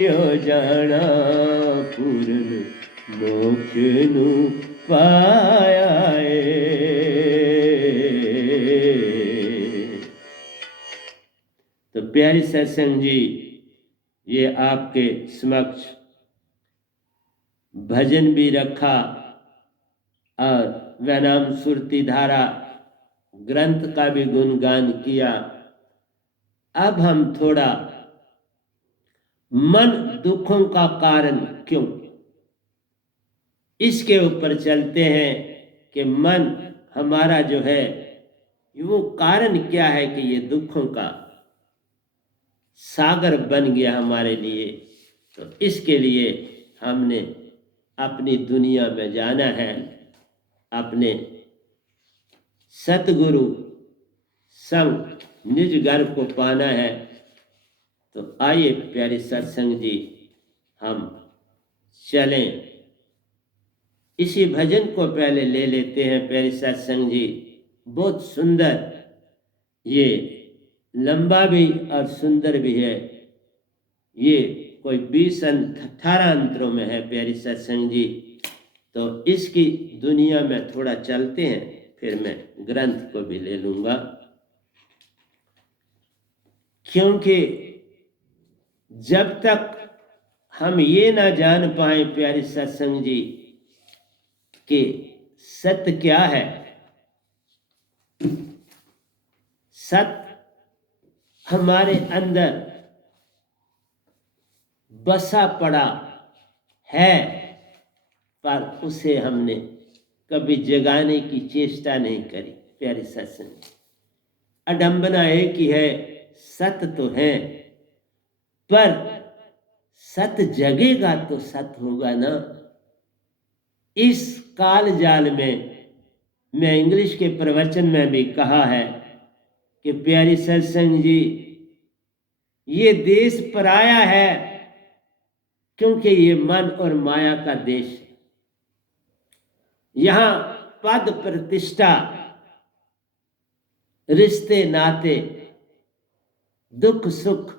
जाना पूर्ण मोक्ष नु पाया तो प्यारी सत्संग जी, ये आपके समक्ष भजन भी रखा और वैनाम सुरती धारा ग्रंथ का भी गुणगान किया। अब हम थोड़ा मन दुखों का कारण क्यों, इसके ऊपर चलते हैं कि मन हमारा जो है वो कारण क्या है कि ये दुखों का सागर बन गया हमारे लिए। तो इसके लिए हमने अपनी दुनिया में जाना है, अपने सतगुरु संग निज घर को पाना है। तो आइए प्यारे सत्संग जी, हम चलें। इसी भजन को पहले ले लेते हैं प्यारे सत्संग जी। बहुत सुंदर, ये लंबा भी और सुंदर भी है। ये कोई 20-18 अंतरों में है प्यारी सत्संग जी। तो इसकी दुनिया में थोड़ा चलते हैं, फिर मैं ग्रंथ को भी ले लूंगा, क्योंकि जब तक हम ये ना जान पाए प्यारी सत्संग जी कि सत्य क्या है, सत्य हमारे अंदर बसा पड़ा है, पर उसे हमने कभी जगाने की चेष्टा नहीं करी। प्यारी सत्संग, अडंबना एक ही है, सत्य तो है, पर सत्य जगेगा तो सत्य होगा ना। इस काल जाल में, मैं इंग्लिश के प्रवचन में भी कहा है कि प्यारी सत्संग जी, ये देश पराया है, क्योंकि ये मन और माया का देश है। यहां पद प्रतिष्ठा, रिश्ते नाते, दुख सुख,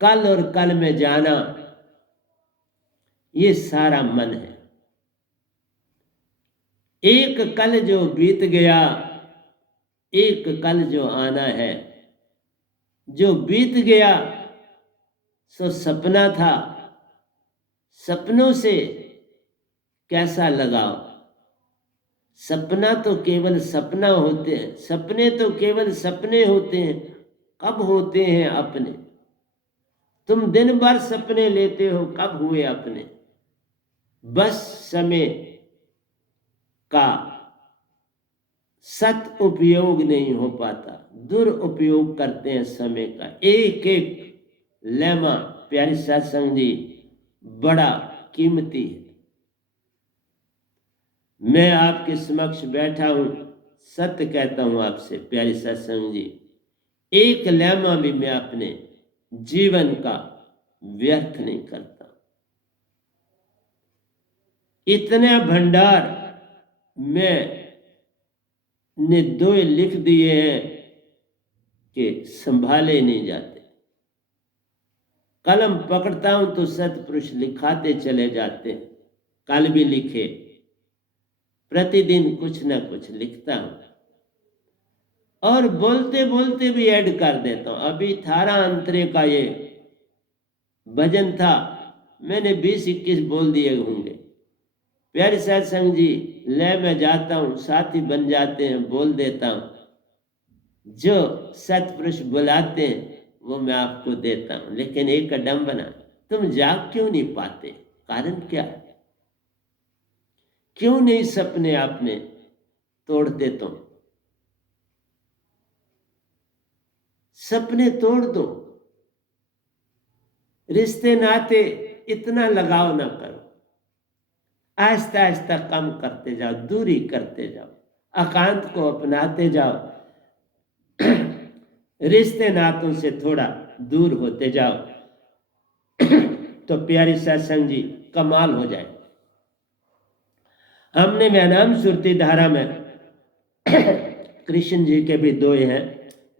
कल और कल में जाना, ये सारा मन है। एक कल जो बीत गया, एक कल जो आना है। जो बीत गया सो सपना था, सपनों से कैसा लगाव। सपना तो केवल सपना होते हैं, सपने तो केवल सपने होते हैं, कब होते हैं अपने। तुम दिन भर सपने लेते हो, कब हुए अपने। बस समय का सत उपयोग नहीं हो पाता, दुरुपयोग करते हैं समय का। एक एक लेमा प्यारी सत्संग जी बड़ा कीमती है। मैं आपके समक्ष बैठा हूं, सत्य कहता हूं आपसे प्यारी सत्संग जी, एक लेमा भी मैं अपने जीवन का व्यर्थ नहीं करता। इतने भंडार मैं ने दो लिख दिए हैं कि संभाले नहीं जाते। कलम पकड़ता हूं तो सतपुरुष लिखाते चले जाते हैं। कल भी लिखे, प्रतिदिन कुछ ना कुछ लिखता हूं, और बोलते बोलते भी ऐड कर देता हूं। अभी 18 अंतरे का ये भजन था, मैंने 20-21 बोल दिए होंगे। प्यारे सत्संग जी, ले मैं जाता हूं, साथी बन जाते हैं, बोल देता हूं। जो सतपुरुष बुलाते हैं वो मैं आपको देता हूं। लेकिन एक अडंबना, तुम जाग क्यों नहीं पाते? कारण क्या है? क्यों नहीं सपने आपने तोड़ते? तुम सपने तोड़ दो, रिश्ते नाते इतना लगाव ना करो, आहिस्ता आहिस्ता कम करते जाओ, दूरी करते जाओ, एकांत को अपनाते जाओ, रिश्ते नातों से थोड़ा दूर होते जाओ, तो प्यारी सत्संग जी कमाल हो जाए। हमने वैनाम सुरती धारा में कृष्ण जी के भी दोहे हैं,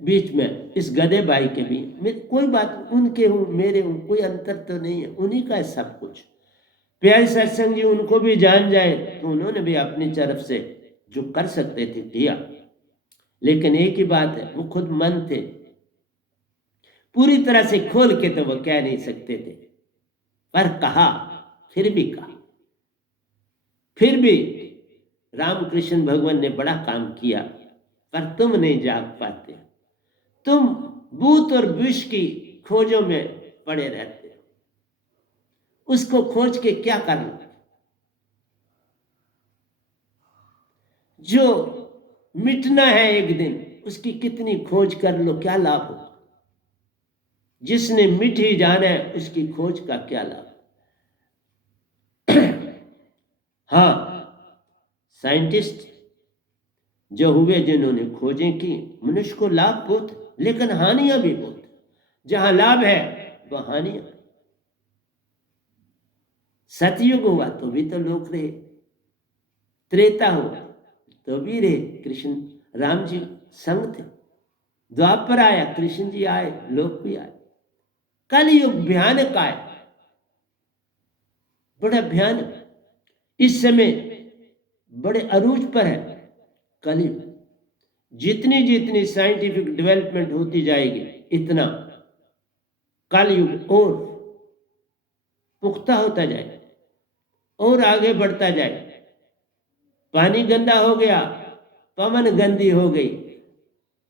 बीच में इस गधे भाई के भी कोई बात, उनके हूँ मेरे हूँ, कोई अंतर तो नहीं है, उन्हीं का है सब कुछ। प्यारे सत्संग जी उनको भी जान जाए तो उन्होंने भी अपनी तरफ से जो कर सकते थे किया, लेकिन एक ही बात है, वो खुद मन थे, पूरी तरह से खोल के तो वो कह नहीं सकते थे, पर कहा, फिर भी कहा। फिर भी रामकृष्ण भगवान ने बड़ा काम किया, पर तुम नहीं जाग पाते, तुम भूत और विष की खोजों में पड़े रहते हो, उसको खोज के क्या करना, जो मिटना है एक दिन, उसकी कितनी खोज कर लो, क्या लाभ हो। जिसने मिट ही जाना है उसकी खोज का क्या लाभ। हाँ, साइंटिस्ट जो हुए, जिन्होंने खोजें की, मनुष्य को लाभ बहुत, लेकिन हानियां भी बहुत। जहां लाभ है वह हानियां। सतयुग हुआ तो भी तो लोग रहे, त्रेता हुआ तो भी रहे, कृष्ण राम जी संग थे, द्वापर आया, कृष्ण जी आए, लोग भी आए। कलयुग भयानक आए, बड़ा भयानक, इस समय बड़े अरूज पर है कलयुग। जितनी जितनी साइंटिफिक डेवलपमेंट होती जाएगी, इतना कलयुग और पुख्ता होता जाए और आगे बढ़ता जाए। पानी गंदा हो गया, पवन गंदी हो गई,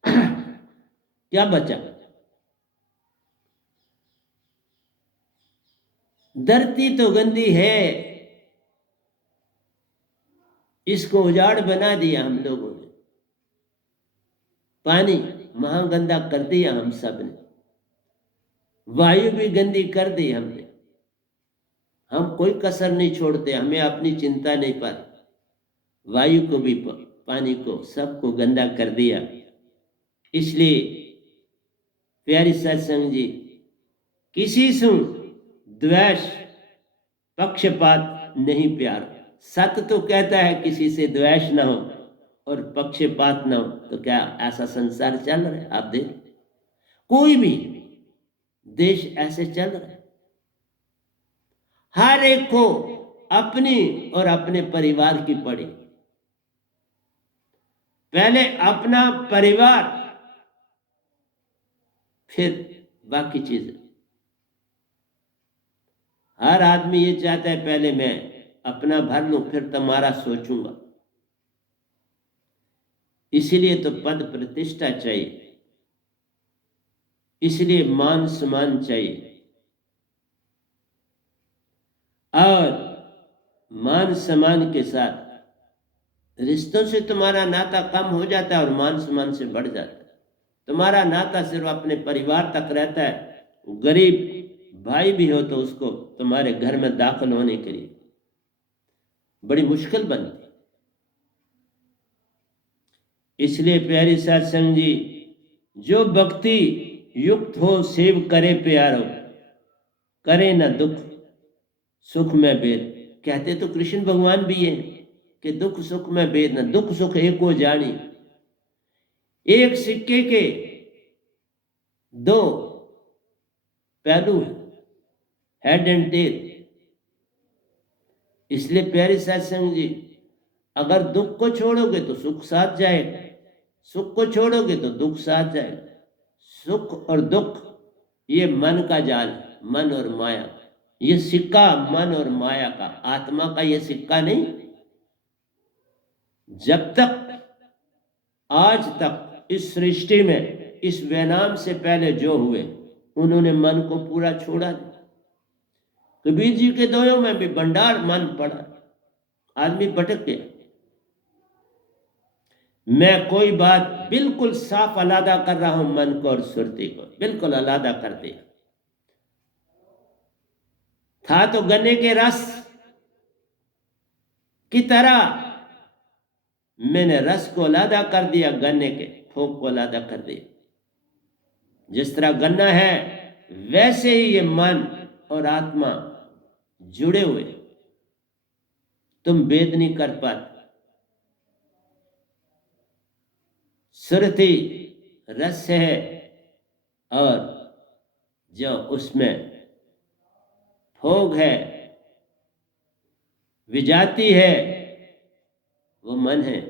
क्या बचा। धरती तो गंदी है, इसको उजाड़ बना दिया हम लोगों ने, पानी महागंदा कर दिया हम सब ने, वायु भी गंदी कर दी हमने, हम कोई कसर नहीं छोड़ते, हमें अपनी चिंता नहीं, पर वायु को भी, पानी को, सबको गंदा कर दिया। इसलिए प्यारी सत्संग जी, किसी से द्वेष पक्षपात नहीं प्यार। सत्य तो कहता है किसी से द्वेष ना हो और पक्षपात ना हो, तो क्या ऐसा संसार चल रहा है? आप देख, कोई भी देश ऐसे चल रहा है, हर एक को अपनी और अपने परिवार की पड़ी, पहले अपना परिवार फिर बाकी चीजें। हर आदमी ये चाहता है पहले मैं अपना भर लूं फिर तुम्हारा सोचूंगा। इसीलिए तो पद प्रतिष्ठा चाहिए, इसलिए मान सम्मान चाहिए, और मान सम्मान के साथ रिश्तों से तुम्हारा नाता कम हो जाता है और मान सम्मान से बढ़ जाता है। तुम्हारा नाता सिर्फ अपने परिवार तक रहता है, गरीब भाई भी हो तो उसको तुम्हारे घर में दाखिल होने के लिए बड़ी मुश्किल बनती। इसलिए प्यारी सत्संग जी, जो भक्ति युक्त हो सेव करे प्यारो, करे न दुख सुख में भेद। कहते तो कृष्ण भगवान भी है कि दुख सुख में भेद न, दुख सुख एक हो जानी। एक सिक्के के दो पहलू हैं, हेड एंड टेल। इसलिए प्यारी सत्संग जी, अगर दुख को छोड़ोगे तो सुख साथ जाएगा, सुख को छोड़ोगे तो दुख साथ जाएगा। सुख और दुख ये मन का जाल, मन और माया, ये सिक्का मन और माया का, आत्मा का ये सिक्का नहीं। जब तक आज तक इस सृष्टि में इस वैनाम से पहले जो हुए, उन्होंने मन को पूरा छोड़ा नहीं। कबीर जी के दोयों में भी भंडार मन पड़ा, आदमी भटक गया। मैं कोई बात बिल्कुल साफ अलग कर रहा हूं, मन को और सुरती को बिल्कुल अलग कर दिया। था तो गन्ने के रस की तरह, मैंने रस को अलग कर दिया, गन्ने के ठोक को अलग कर दिया। जिस तरह गन्ना है वैसे ही ये मन और आत्मा जुड़े हुए, तुम भेद नहीं कर पाते। सुरती रस है और जो उसमें भोग है, विजाति है, वो मन है।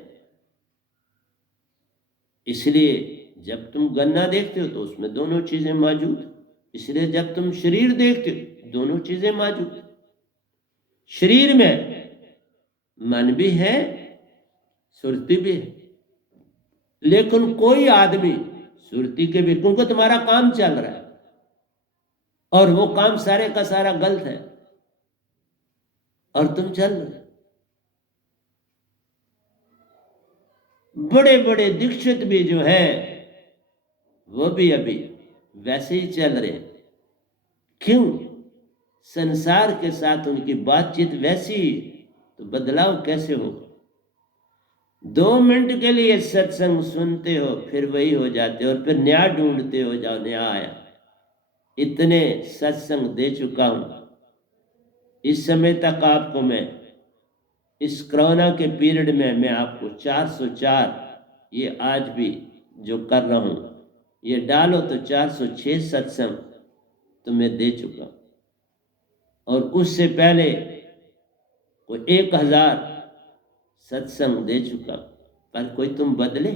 इसलिए जब तुम गन्ना देखते हो तो उसमें दोनों चीजें मौजूद। इसलिए जब तुम शरीर देखते हो दोनों चीजें मौजूद। शरीर में मन भी है, सुरती भी है, लेकिन कोई आदमी सुरती के भी, क्योंकि तुम्हारा काम चल रहा है और वो काम सारे का सारा गलत है और तुम चल रहे। बड़े बड़े दीक्षित भी जो है वो भी अभी वैसे ही चल रहे। क्यों? संसार के साथ उनकी बातचीत वैसी, तो बदलाव कैसे होगा? 2 मिनट के लिए सत्संग सुनते हो फिर वही हो जाते हो और फिर नया ढूंढते हो, जाओ नया आया। इतने सत्संग दे चुका हूं इस समय तक आपको। मैं इस कोरोना के पीरियड में मैं आपको 404, ये आज भी जो कर रहा हूं, ये डालो तो 406 सत्संग तो मैं दे चुका हूं। और उससे पहले कोई 1000 सत्संग दे चुका, पर कोई तुम बदले?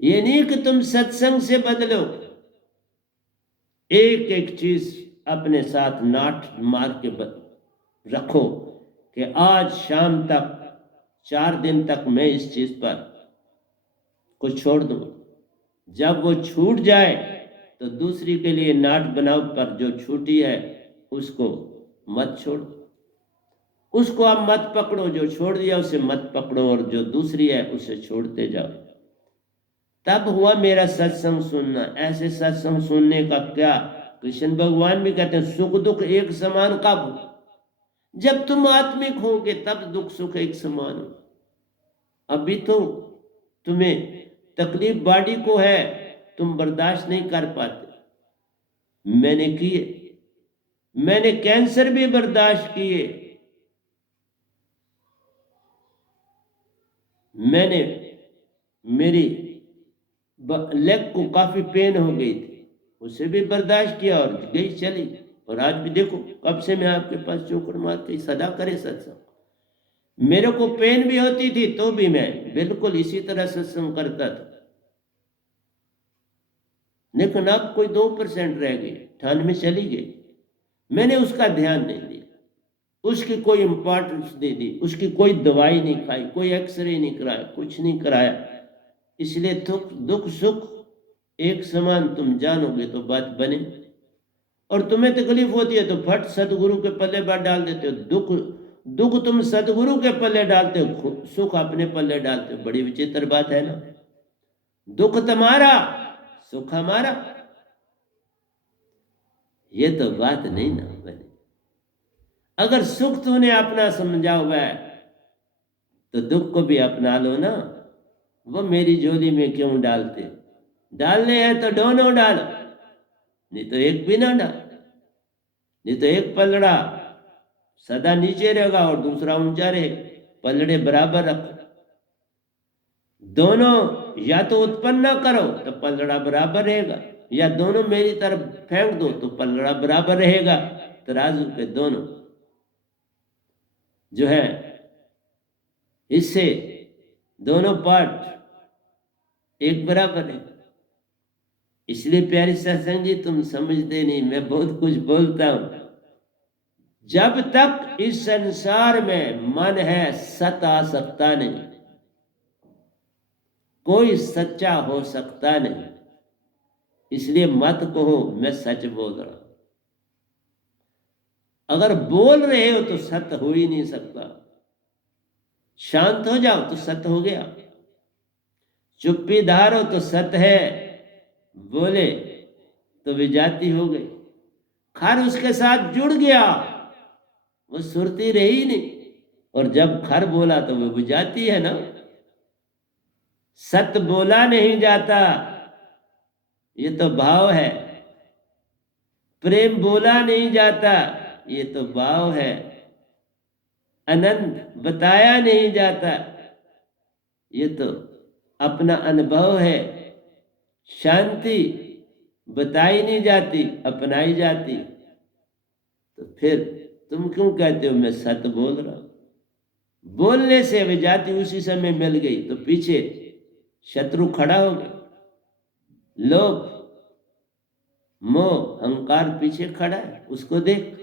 ये नहीं कि तुम सत्संग से बदलो। एक एक चीज अपने साथ नाट मार के रखो कि आज शाम तक 4 दिन तक मैं इस चीज पर कुछ छोड़ दूं। जब वो छूट जाए तो दूसरी के लिए नाट बनाओ, पर जो छूटी है उसको मत छोड़ो। उसको आप मत पकड़ो, जो छोड़ दिया उसे मत पकड़ो, और जो दूसरी है उसे छोड़ते जाओ। तब हुआ मेरा सत्संग सुनना। ऐसे सत्संग सुनने का क्या, कृष्ण भगवान भी कहते हैं सुख दुख एक समान कब? जब तुम आत्मिक होगे तब दुख सुख एक समान हो। अभी तो तुम्हें तकलीफ बॉडी को है, तुम बर्दाश्त नहीं कर पाते। मैंने किए, मैंने कैंसर भी बर्दाश्त किए, मैंने मेरी लेग को काफी पेन हो गई थी, उसे भी बर्दाश्त किया और गई चली। और आज भी देखो कब से मैं आपके पास चौकड़ मार के सदा करे सत्संग। मेरे को पेन भी होती थी तो भी मैं बिल्कुल इसी तरह सत्संग करता था। लेकिन अब कोई 2% रह गई, 98 चली गई। मैंने उसका ध्यान नहीं दिया, उसकी कोई इंपॉर्टेंस दे दी, उसकी कोई दवाई नहीं खाई, कोई एक्सरे नहीं कराया, कुछ नहीं कराया। इसलिए दुख सुख एक समान तुम जानोगे तो बात बने। और तुम्हें तकलीफ होती है तो फट सदगुरु के पल्ले बात डाल देते हो। दुख तुम सदगुरु के पल्ले डालते हो, सुख अपने पल्ले डालते हो। बड़ी विचित्र बात है ना। दुख तुम्हारा, सुख हमारा, ये तो बात नहीं ना बने। अगर सुख तूने अपना समझा हुआ है तो दुख को भी अपना लो ना। वो मेरी झोली में क्यों डालते? डालने हैं तो दोनों डालो, नहीं तो एक भी ना डाल। नहीं तो एक पलड़ा सदा नीचे रहेगा और दूसरा ऊंचा रहे। पलड़े बराबर रखो। दोनों या तो उत्पन्न ना करो तो पलड़ा बराबर रहेगा, या दोनों मेरी तरफ फेंक दो तो पलड़ा बराबर रहेगा। तराजू के दोनों जो है इससे दोनों पार्ट एक बराबर है। इसलिए प्यारे सत्संग जी तुम समझते नहीं, मैं बहुत कुछ बोलता हूं। जब तक इस संसार में मन है सत आ सकता नहीं, कोई सच्चा हो सकता नहीं। इसलिए मत कहो मैं सच बोल रहा हूं। अगर बोल रहे हो तो सत्य हो ही नहीं सकता। शांत हो जाओ तो सत्य हो गया। चुप्पी धारो तो सत्य है, बोले तो विजाती हो गई। खर उसके साथ जुड़ गया, वो सुरती रही नहीं। और जब खर बोला तो वो विजाती है ना। सत्य बोला नहीं जाता, ये तो भाव है। प्रेम बोला नहीं जाता, ये तो भाव है। आनंद बताया नहीं जाता, ये तो अपना अनुभव है। शांति बताई नहीं जाती, अपनाई जाती, तो फिर तुम क्यों कहते हो मैं सत्य बोल रहा हूं? बोलने से विजाति उसी समय मिल गई तो पीछे शत्रु खड़ा हो गया। लोभ, मोह, अहंकार पीछे खड़ा है, उसको देख।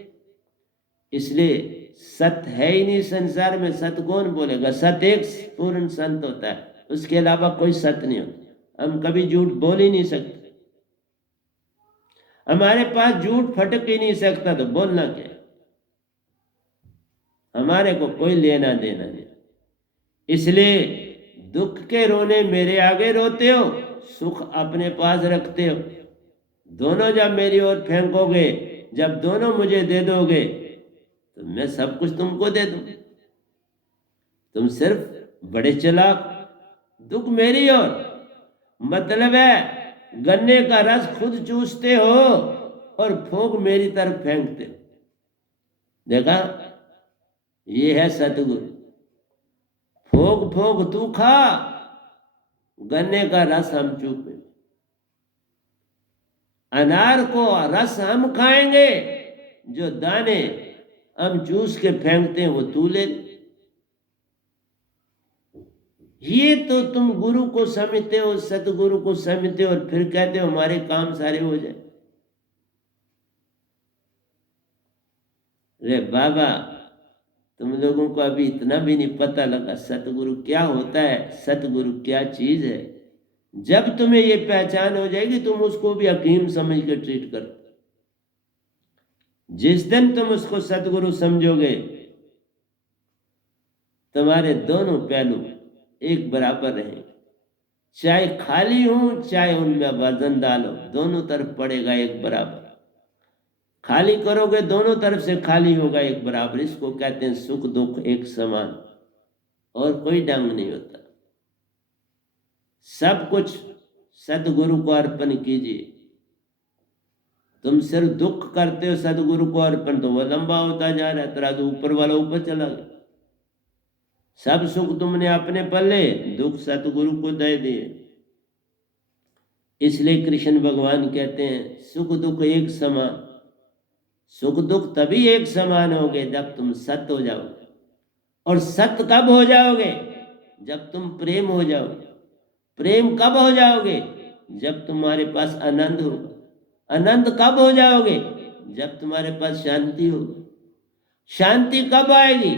इसलिए सत्य है ही नहीं संसार में। सत्य कौन बोलेगा? सत्य एक पूर्ण संत होता है, उसके अलावा कोई सत्य नहीं होता। हम कभी झूठ बोल ही नहीं सकते। हमारे पास झूठ फटक ही नहीं सकता, तो बोलना क्या? हमारे को कोई लेना देना नहीं। इसलिए दुख के रोने मेरे आगे रोते हो, सुख अपने पास रखते हो। दोनों जब मेरी ओर फेंकोगे, जब दोनों मुझे दे दोगे, तो मैं सब कुछ तुमको दे दूं। तुम सिर्फ बड़े चालाक, दुख मेरी ओर, मतलब है गन्ने का रस खुद चूसते हो और फोग मेरी तरफ फेंकते हो। देखा, ये है सतगुरु। फोग फोग तू खा, गन्ने का रस हम चूपे। अनार को रस हम खाएंगे, जो दाने हम चूस के फेंकते हैं वो तू ले। ये तो तुम गुरु को समझते हो, सतगुरु को समझते हो, और फिर कहते हो हमारे काम सारे हो जाए। रे बाबा, तुम लोगों को अभी इतना भी नहीं पता लगा सतगुरु क्या होता है, सतगुरु क्या चीज है। जब तुम्हें ये पहचान हो जाएगी, तुम उसको भी हकीम समझ के ट्रीट करो। जिस दिन तुम उसको सतगुरु समझोगे, तुम्हारे दोनों पहलू एक बराबर रहेंगे। चाहे खाली हूं, चाहे उनमें वजन डालो, दोनों तरफ पड़ेगा एक बराबर। खाली करोगे, दोनों तरफ से खाली होगा एक बराबर। इसको कहते हैं सुख दुख एक समान, और कोई ढंग नहीं होता। सब कुछ सतगुरु को अर्पण कीजिए। तुम सिर्फ दुख करते हो सतगुरु को अर्पण, तो वह लंबा होता जा रहा है, तराजू ऊपर वाला ऊपर चला गया। सब सुख तुमने अपने पल्ले, दुख सतगुरु को दे दिए। इसलिए कृष्ण भगवान कहते हैं सुख दुख एक समान। सुख दुख तभी एक समान होगे जब तुम सत्य हो जाओगे। और सत्य कब हो जाओगे? जब तुम प्रेम हो जाओगे। प्रेम कब हो जाओगे? जब तुम्हारे पास आनंद होगा। आनंद कब हो जाओगे? जब तुम्हारे पास शांति होगी। शांति कब आएगी?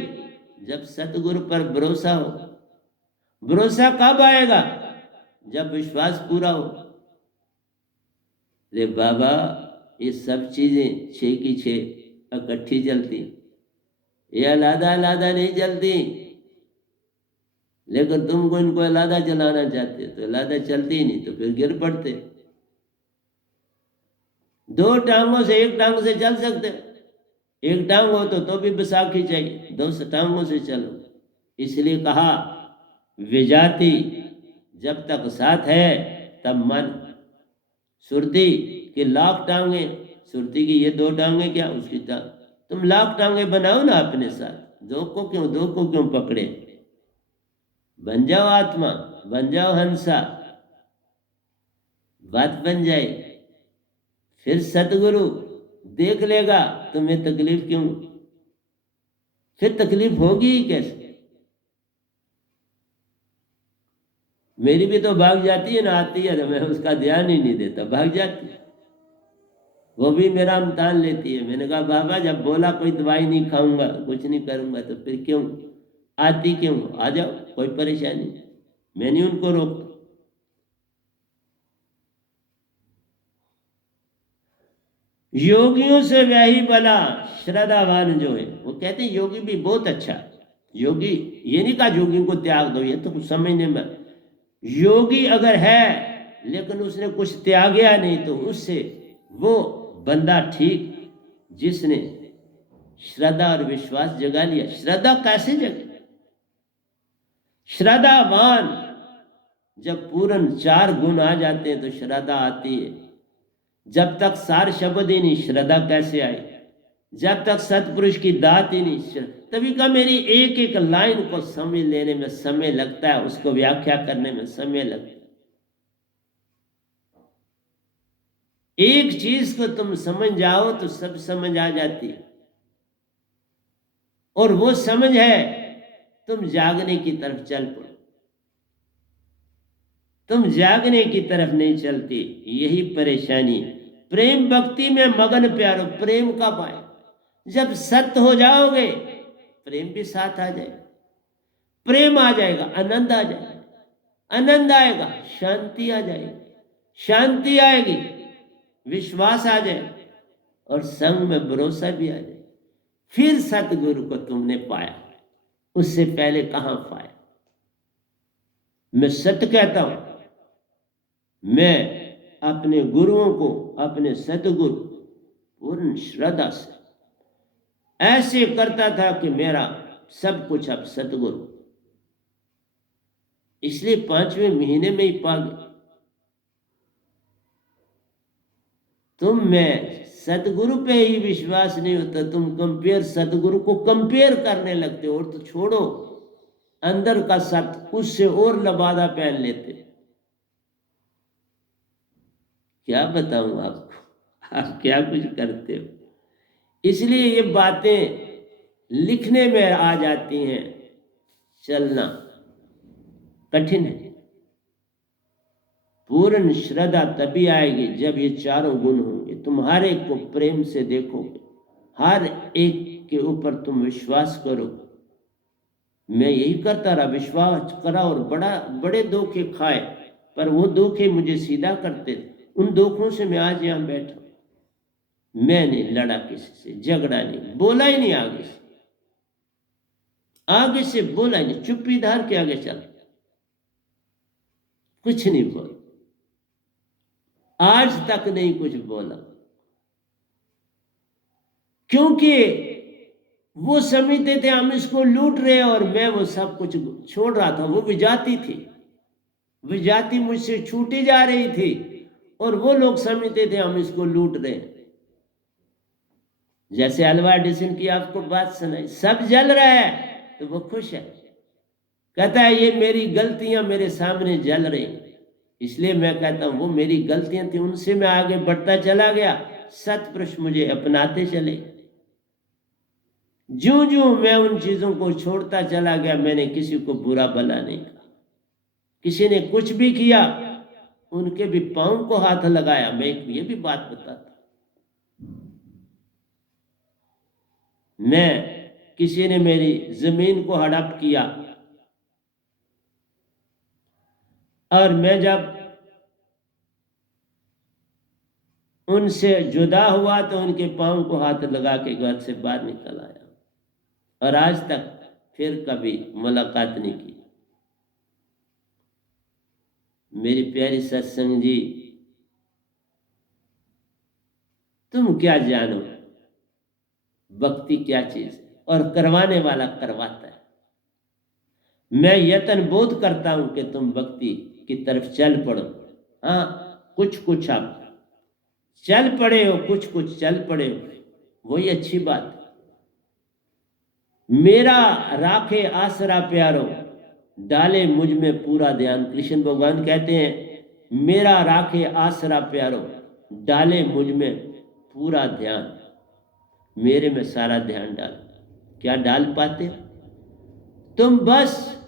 जब सतगुरु पर भरोसा हो। भरोसा कब आएगा? जब विश्वास पूरा हो। रे बाबा, ये सब चीजें छः की छः इकट्ठी चलती, ये अलादा अलादा नहीं चलती। लेकिन तुमको इनको अलादा चलाना चाहते तो अलादा चलती ही नहीं, तो फिर गिर पड़ते। दो टांगों से एक टांग से चल सकते, एक टांग हो तो भी बैसाखी चाहिए, दो टांगों से चलो। इसलिए कहा विजाति जब तक साथ है तब मन। सुरती की लाख टांगे, सुरती की ये दो टांगे क्या, उसकी टांग। तुम लाख टांगे बनाओ ना अपने साथ, दो को क्यों पकड़े। बन जाओ आत्मा, बन जाओ हंसा, बात बन जाए। फिर सतगुरु देख लेगा तुम्हें तकलीफ क्यों, फिर तकलीफ होगी ही कैसे। मेरी भी तो भाग जाती है ना, आती है तो मैं उसका ध्यान ही नहीं देता, भाग जाती है। वो भी मेरा इम्तान लेती है। मैंने कहा बाबा, जब बोला कोई दवाई नहीं खाऊंगा, कुछ नहीं करूंगा, तो फिर क्यों आती, क्यों आ जाओ, कोई परेशानी नहीं, मैं नहीं उनको रोकता। योगियों से वही भला श्रद्धावान जो है। वो कहते हैं योगी भी बहुत अच्छा। योगी ये नहीं कहा योगी को त्याग दो, ये तो समझने में। योगी अगर है लेकिन उसने कुछ त्यागया नहीं, तो उससे वो बंदा ठीक, जिसने श्रद्धा और विश्वास जगा लिया। श्रद्धा कैसे जगे? श्रद्धावान जब पूर्ण 4 गुण आ जाते हैं तो श्रद्धा आती है। जब तक सार शब्द ही नहीं, श्रद्धा कैसे आई? जब तक सतपुरुष की दात ही नहीं। तभी का मेरी एक एक लाइन को समझ लेने में समय लगता है, उसको व्याख्या करने में समय लगता है। एक चीज को तुम समझ जाओ तो सब समझ आ जाती है, और वो समझ है तुम जागने की तरफ चल पड़ो। तुम जागने की तरफ नहीं चलती, यही परेशानी। प्रेम भक्ति में मगन प्यारो, प्रेम कब आए? जब सत्य हो जाओगे प्रेम भी साथ आ जाएगा। प्रेम आ जाएगा, आनंद आ जाएगा, आनंद आएगा, शांति आ जाएगी, शांति आएगी, विश्वास आ जाएगा, और संग में भरोसा भी आ जाएगा। फिर सतगुरु को तुमने पाया, उससे पहले कहां पाया? मैं सत्य कहता हूं, मैं अपने गुरुओं को, अपने सतगुरु पूर्ण श्रद्धा से ऐसे करता था कि मेरा सब कुछ अब सतगुरु। इसलिए 5वें महीने में ही पा गए। तुम में सतगुरु पे ही विश्वास नहीं होता, तुम कंपेयर, सतगुरु को कंपेयर करने लगते हो। और तो छोड़ो, अंदर का सत्य उससे और लबादा पहन लेते। क्या बताऊं आपको, आप क्या कुछ करते हो। इसलिए ये बातें लिखने में आ जाती हैं, चलना कठिन है। पूर्ण श्रद्धा तभी आएगी जब ये चारों गुण होंगे। तुम हर एक को प्रेम से देखोगे, हर एक के ऊपर तुम विश्वास करो। मैं यही करता रहा, विश्वास करा और बड़े धोखे खाए, पर वो धोखे मुझे सीधा करते थे। उन धोखों से मैं आज यहां बैठा। मैंने लड़ा किसी से, झगड़ा नहीं, बोला ही नहीं आगे से बोला ही नहीं, चुप्पी धार के आगे चला, कुछ नहीं बोला, आज तक नहीं कुछ बोला। क्योंकि वो समझते थे हम इसको लूट रहे, और मैं वो सब कुछ छोड़ रहा था। वो विजाती थी, विजाती मुझसे छूटी जा रही थी, और वो लोग समझते थे हम इसको लूट रहे। जैसे अलवा डिसन की आपको बात सुनाई, सब जल रहा है तो वो खुश है, कहता है ये मेरी गलतियां मेरे सामने जल रही। इसलिए मैं कहता हूं वो मेरी गलतियां थी, उनसे मैं आगे बढ़ता चला गया, सतपुरुष मुझे अपनाते चले। ज्यों ज्यों मैं उन चीजों को छोड़ता चला गया, मैंने किसी को बुरा भला नहीं कहा। किसी ने कुछ भी किया, उनके भी पांव को हाथ लगाया। मैं ये भी बात बताता, मैं किसी ने मेरी जमीन को हड़प किया, और मैं जब उनसे जुदा हुआ तो उनके पांव को हाथ लगा के घर से बाहर निकल आया, और आज तक फिर कभी मुलाकात नहीं की। मेरी प्यारी सत्संग जी, तुम क्या जानो भक्ति क्या चीज है, और करवाने वाला करवाता है। मैं यत्न बोध करता हूं कि तुम भक्ति की तरफ चल पड़ो। हाँ, कुछ कुछ आप चल पड़े हो, कुछ कुछ चल पड़े हो, वही अच्छी बात। मेरा राखे आसरा प्यारो, डाले मुझ में पूरा ध्यान। कृष्ण भगवान कहते हैं मेरा राखे आसरा प्यारो, डाले मुझ में पूरा ध्यान। मेरे में सारा ध्यान डाल। क्या डाल पाते हो तुम? बस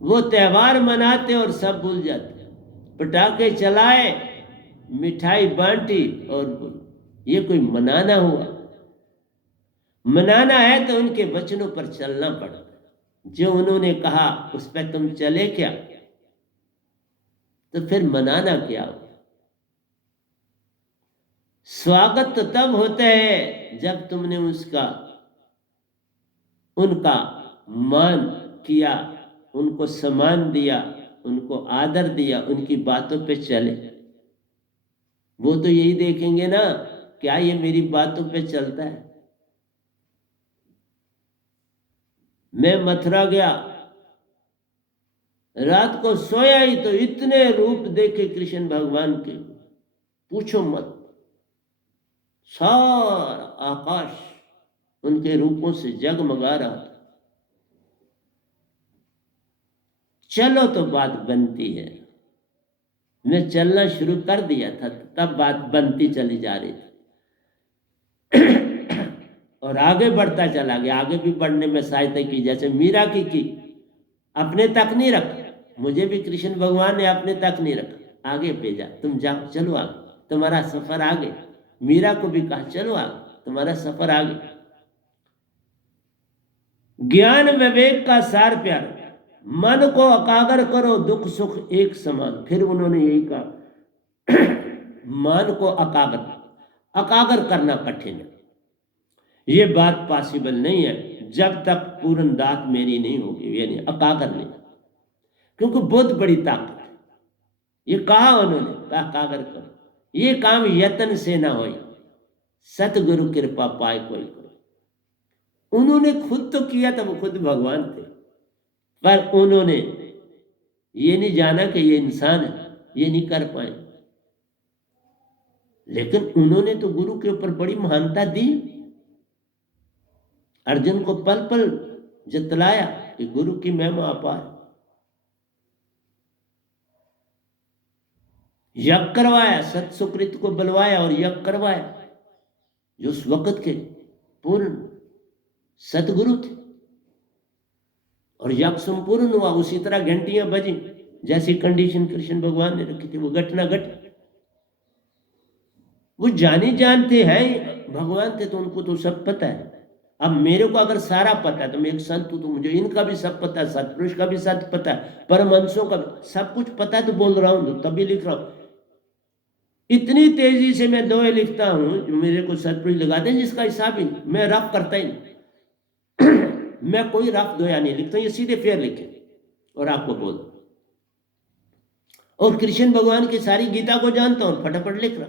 वो त्योहार मनाते और सब भूल जाते, पटाखे चलाए, मिठाई बांटी, और ये कोई मनाना हुआ? मनाना है तो उनके वचनों पर चलना पड़ा। जो उन्होंने कहा उस पर तुम चले क्या, तो फिर मनाना क्या हो? स्वागत तो तब होता है जब तुमने उनका मान किया, उनको सम्मान दिया, उनको आदर दिया, उनकी बातों पे चले। वो तो यही देखेंगे ना, क्या ये मेरी बातों पे चलता है। मैं मथुरा गया, रात को सोया ही तो इतने रूप देखे कृष्ण भगवान के, पूछो मत। सारा आकाश उनके रूपों से जगमगा रहा था। चलो तो बात बनती है, मैं चलना शुरू कर दिया था, तब बात बनती चली जा रही थी और आगे बढ़ता चला गया। आगे भी बढ़ने में सहायता की, जैसे मीरा की। अपने तक नहीं रखा, मुझे भी कृष्ण भगवान ने अपने तक नहीं रखा, आगे भेजा, तुम जाओ, चलो आगे, तुम्हारा सफर आगे। मीरा को भी कहा चलो आगे, तुम्हारा सफर आगे। ज्ञान विवेक का सार प्यार, मन को अकागर करो, दुख सुख एक समान। फिर उन्होंने यही कहा मन को अकागर करना कठिन है, ये बात पॉसिबल नहीं है जब तक पूर्ण दात मेरी नहीं होगी, यानी अकागर नहीं, क्योंकि बहुत बड़ी ताकत है। ये कहा उन्होंने, कहा अकागर करो, ये काम यत्न से ना हो, सतगुरु कृपा पाए कोई करो। उन्होंने खुद तो किया था, वो खुद भगवान थे, पर उन्होंने ये नहीं जाना कि ये इंसान है, ये नहीं कर पाए। लेकिन उन्होंने तो गुरु के ऊपर बड़ी महानता दी, अर्जुन को पल पल जतलाया कि गुरु की महिमा अपार। यज्ञ करवाया, सत सुकृत को बुलवाया और यज्ञ करवाया, जो उस वक्त के पूर्ण सतगुरु थे, और यज्ञ संपूर्ण हुआ। उसी तरह घंटियां बजी, जैसी कंडीशन कृष्ण भगवान ने रखी थी, वो घटना घटी। वो जाने जानते हैं भगवान थे, तो उनको तो सब पता है। अब मेरे को अगर सारा पता है, तो मैं एक संत हूं, तो मुझे इनका भी सब पता है, सतपुरुष का भी सब पता है, परमहंसों का सब कुछ पता है, तो बोल रहा हूं, तभी लिख रहा हूं। इतनी तेजी से मैं दोहे लिखता हूं, जो मेरे को सतपुरुष लगा दें, जिसका हिसाब ही नहीं। मैं रफ करता ही नहीं मैं कोई रफ दोया नहीं लिखता, ये सीधे फेर लिखे और आपको बोल। और कृष्ण भगवान की सारी गीता को जानता हूं, फटाफट लिख रहा।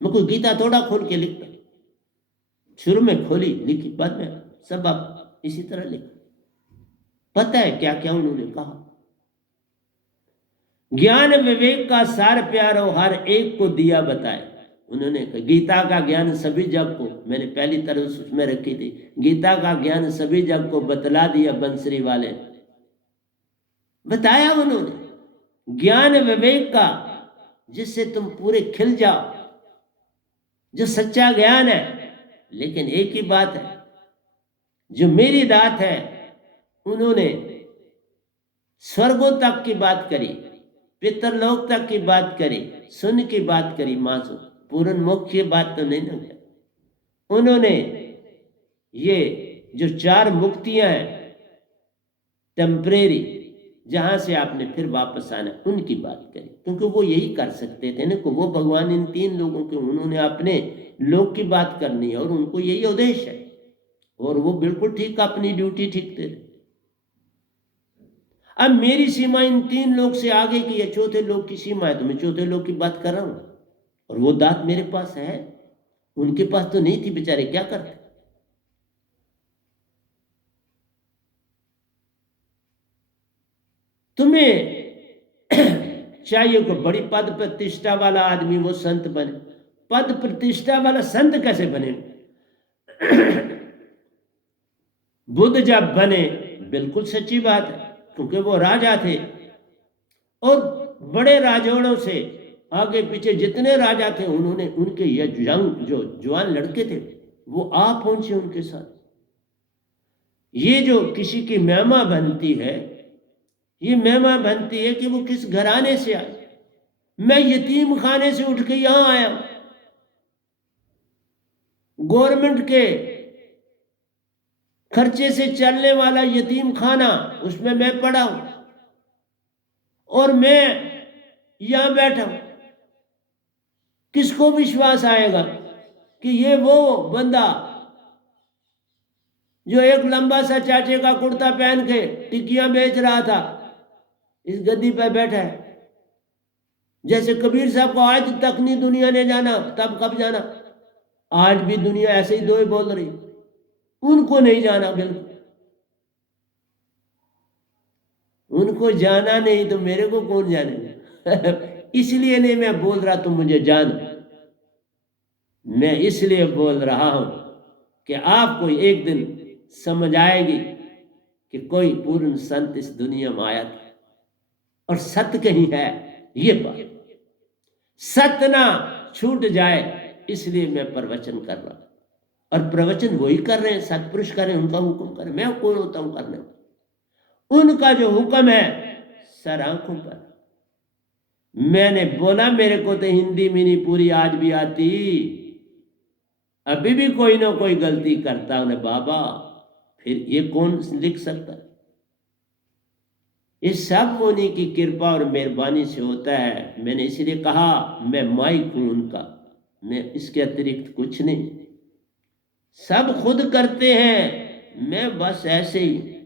मैं कोई गीता थोड़ा खोल के लिखता, शुरू में खोली लिखी, बाद में सब आप इसी तरह लिख, पता है क्या क्या उन्होंने कहा। ज्ञान विवेक का सार प्यारो, हर एक को दिया बताए। उन्होंने कहा गीता का ज्ञान सभी जग को, मैंने पहली तरह उसमें रखी थी, गीता का ज्ञान सभी जग को बतला दिया बंसरी वाले, बताया उन्होंने ज्ञान विवेक का, जिससे तुम पूरे खिल जाओ, जो सच्चा ज्ञान है। लेकिन एक ही बात है, जो मेरी दात है, उन्होंने स्वर्गों तक की बात करी, पितरलोक तक की बात करी, सुन की बात करी, मासो पूर्ण मोक्ष की बात तो नहीं ना। उन्होंने ये जो 4 मुक्तियां हैं टेम्परेरी, जहां से आपने फिर वापस आना, उनकी बात करी, क्योंकि वो यही कर सकते थे ना, कि वो भगवान इन 3 लोगों के, उन्होंने अपने लोग की बात करनी है, और उनको यही उद्देश्य है, और वो बिल्कुल ठीक अपनी ड्यूटी ठीक थे। अब मेरी सीमा इन 3 लोग से आगे की है, चौथे लोग की सीमा है, तो मैं चौथे लोग की बात कर रहा हूं, और वो दात मेरे पास है, उनके पास तो नहीं थी, बेचारे क्या करते। तुम्हें चाहिए को बड़ी पद प्रतिष्ठा वाला आदमी, वो संत बने। पद प्रतिष्ठा वाला संत कैसे बने? बुद्ध जब बने, बिल्कुल सच्ची बात है, क्योंकि वो राजा थे, और बड़े राजाओं से आगे पीछे जितने राजा थे, उन्होंने उनके ये यंग जो जवान लड़के थे, वो आ पहुंचे उनके साथ। ये जो किसी की महिमा बनती है, ये महिमा बनती है कि वो किस घराने से आए। मैं यतीम खाने से उठ के यहां आया, गवर्नमेंट के खर्चे से चलने वाला यतीम खाना, उसमें मैं पढ़ा हूं, और मैं यहां बैठा हूं। किसको विश्वास आएगा कि ये वो बंदा जो एक लंबा सा चाचे का कुर्ता पहन के टिक्कियां बेच रहा था, इस गद्दी पर बैठा है? जैसे कबीर साहब को आज तक नहीं दुनिया ने जाना, तब कब जाना? आज भी दुनिया ऐसे ही दो बोल रही, उनको नहीं जाना, बिल्कुल उनको जाना नहीं, तो मेरे को कौन जाने? इसलिए नहीं मैं बोल रहा तुम मुझे जानो, मैं इसलिए बोल रहा हूं कि आपको एक दिन समझ आएगी कि कोई पूर्ण संत इस दुनिया में आया था, और सत्य कहीं है, ये बात सत्य ना छूट जाए, इसलिए मैं प्रवचन कर रहा हूं। और प्रवचन वही कर रहे हैं, सत्पुरुष कर रहे हैं, उनका हुक्म कर रहे हैं। मैं कौन होता हूं करने में? उनका जो हुक्म है सर आंखों पर। मैंने बोला मेरे को तो हिंदी में नहीं पूरी आज भी आती, अभी भी कोई ना कोई गलती करता हूं बाबा, फिर ये कौन लिख सकता? ये सब उन्हीं की कृपा और मेहरबानी से होता है। मैंने इसलिए कहा मैं माइक हूं उनका, मैं इसके अतिरिक्त कुछ नहीं। सब खुद करते हैं, मैं बस ऐसे ही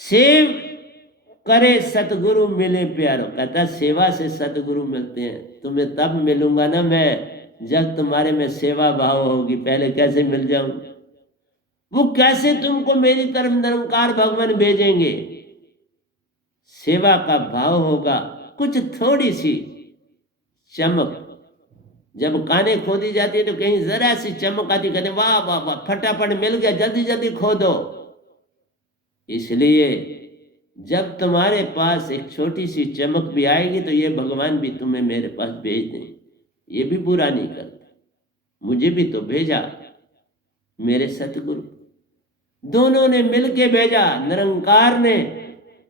सेव करे सतगुरु मिले प्यारो। कहता सेवा से सतगुरु मिलते हैं। तुम्हें तब मिलूंगा ना मैं जब तुम्हारे में सेवा भाव होगी, पहले कैसे मिल जाऊं? वो कैसे तुमको मेरी तरफ निरंकार भगवान भेजेंगे? सेवा का भाव होगा, कुछ थोड़ी सी चमक, जब काने खोदी जाती है तो कहीं जरा सी चमक आती, कहते वाह वाह वाह फटाफट मिल गया, जल्दी जल्दी खोदो। इसलिए जब तुम्हारे पास एक छोटी सी चमक भी आएगी तो ये भगवान भी तुम्हें मेरे पास भेज दें, ये भी बुरा नहीं करता। मुझे भी तो भेजा मेरे सतगुरु, दोनों ने मिलके भेजा। निरंकार ने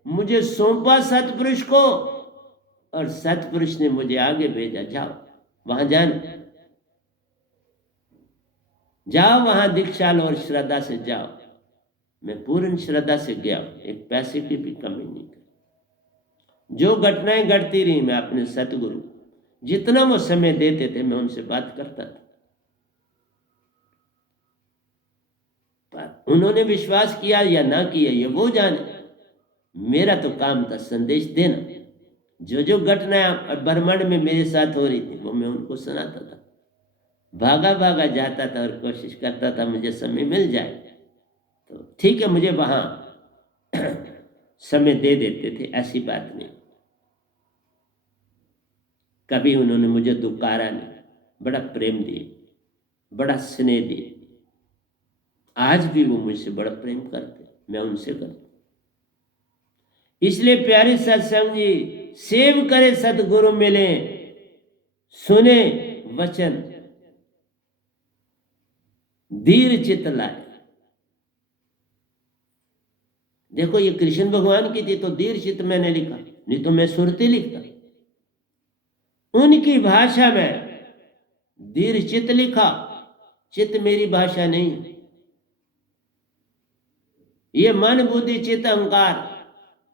मुझे सौंपा सतपुरुष को और सतपुरुष ने मुझे आगे भेजा, जाओ वहां जाओ वहां दीक्षा लो और श्रद्धा से जाओ। मैं पूर्ण श्रद्धा से गया, एक पैसे की भी कमी नहीं की। जो घटनाएं घटती रही, मैं अपने सतगुरु जितना वो समय देते थे मैं उनसे बात करता था, पर उन्होंने विश्वास किया या ना किया ये वो जाने। मेरा तो काम था संदेश देना। जो जो घटनाएं ब्रह्मांड में मेरे साथ हो रही थी वो मैं उनको सुनाता था। भागा भागा जाता था और कोशिश करता था मुझे समय मिल जाए तो ठीक है, मुझे वहां समय दे देते थे, ऐसी बात नहीं। कभी उन्होंने मुझे दुकारा नहीं, बड़ा प्रेम दिए, बड़ा स्नेह दिए। आज भी वो मुझसे बड़ा प्रेम करते, मैं उनसे करता। इसलिए प्यारे सत्संग जी, सेव करे सतगुरु मिले, सुने वचन धीर चित लाए। देखो ये कृष्ण भगवान की थी तो धीर चित मैंने लिखा, नहीं तो मैं सुरती लिखता। उनकी भाषा में धीर चित लिखा, चित मेरी भाषा नहीं। ये मन बुद्धि चित अहंकार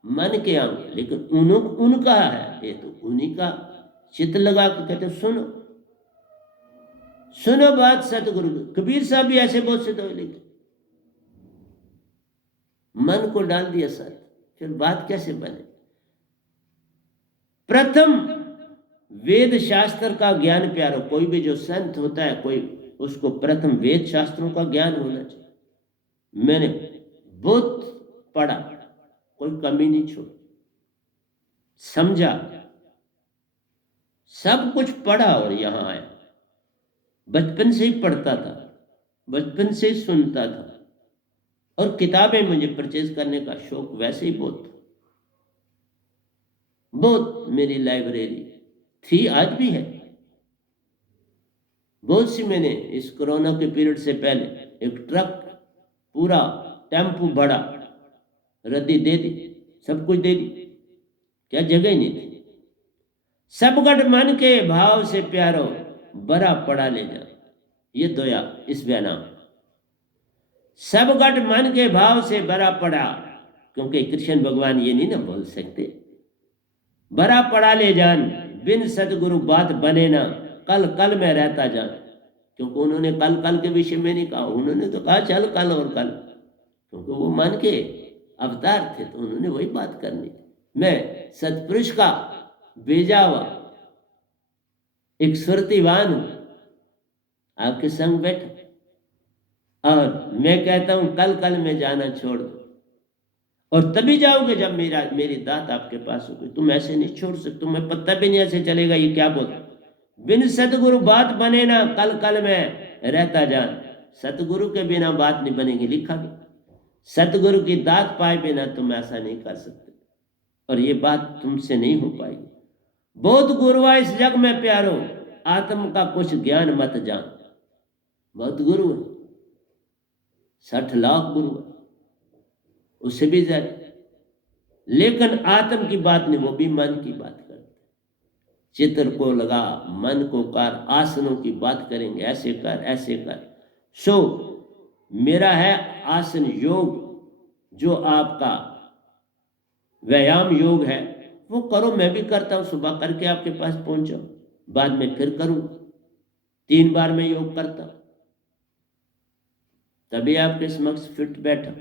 मन के अंग, लेकिन उनका है, ये तो उन्हीं का चित लगा के कहते सुनो सुनो बात सतगुरु। कबीर साहब भी ऐसे बहुत से तो लिखे, मन को डाल दिया सत, फिर बात कैसे बने? प्रथम वेद शास्त्र का ज्ञान प्यारो। कोई भी जो संत होता है कोई, उसको प्रथम वेद शास्त्रों का ज्ञान होना चाहिए। मैंने बहुत पढ़ा, कोई कमी नहीं छोड़ी, समझा, सब कुछ पढ़ा और यहां आया। बचपन से ही पढ़ता था, बचपन से ही सुनता था, और किताबें मुझे परचेज करने का शौक वैसे ही बहुत मेरी लाइब्रेरी थी, आज भी है। बहुत सी मैंने इस कोरोना के पीरियड से पहले एक ट्रक पूरा टेम्पू भरा, रद्दी दे दी, सब कुछ दे दी, क्या जगह ही नहीं थी। सब गढ़ मन के भाव से प्यारो, बड़ा पड़ा ले जा, ये दोया इस बयाना। सब गढ़ मन के भाव से बड़ा पड़ा, क्योंकि कृष्ण भगवान ये नहीं ना बोल सकते, बड़ा पड़ा ले जान, बिन सतगुरु बात बने ना, कल कल में रहता जान। क्योंकि उन्होंने कल कल के विषय में नहीं कहा, उन्होंने तो कहा चल कल और कल, क्योंकि वो मन के अवतार थे तो उन्होंने वही बात करनी। मैं सतपुरुष का भेजा हुआ एक सुरतीवान हूं, आपके संग बैठा, और मैं कहता हूं कल कल में जाना छोड़ दो, और तभी जाओगे जब मेरी दात आपके पास होगी। तुम ऐसे नहीं छोड़ सकते, तुम्हें पता भी नहीं ऐसे चलेगा ये क्या बोलता। बिन सतगुरु बात बने ना, कल कल में रहता जान। सतगुरु के बिना बात नहीं बनेगी, लिखा भी। सतगुरु की दात पाए बिना तुम ऐसा नहीं कर सकते, और ये बात तुमसे नहीं हो पाएगी। बहुत गुरु है इस जग में प्यारो, आत्म का कुछ ज्ञान मत जान। बहुत गुरु है, 60 लाख गुरु है, उससे भी ज्यादा, लेकिन आत्म की बात नहीं, वो भी मन की बात करते। चित्र को लगा, मन को कर, आसनों की बात करेंगे, ऐसे कर ऐसे कर। सो मेरा है आसन योग, जो आपका व्यायाम योग है वो करो, मैं भी करता हूं, सुबह करके आपके पास पहुंचो, बाद में फिर करूं, 3 बार मैं योग करता हूं, तभी आपके समक्ष फिट बैठा।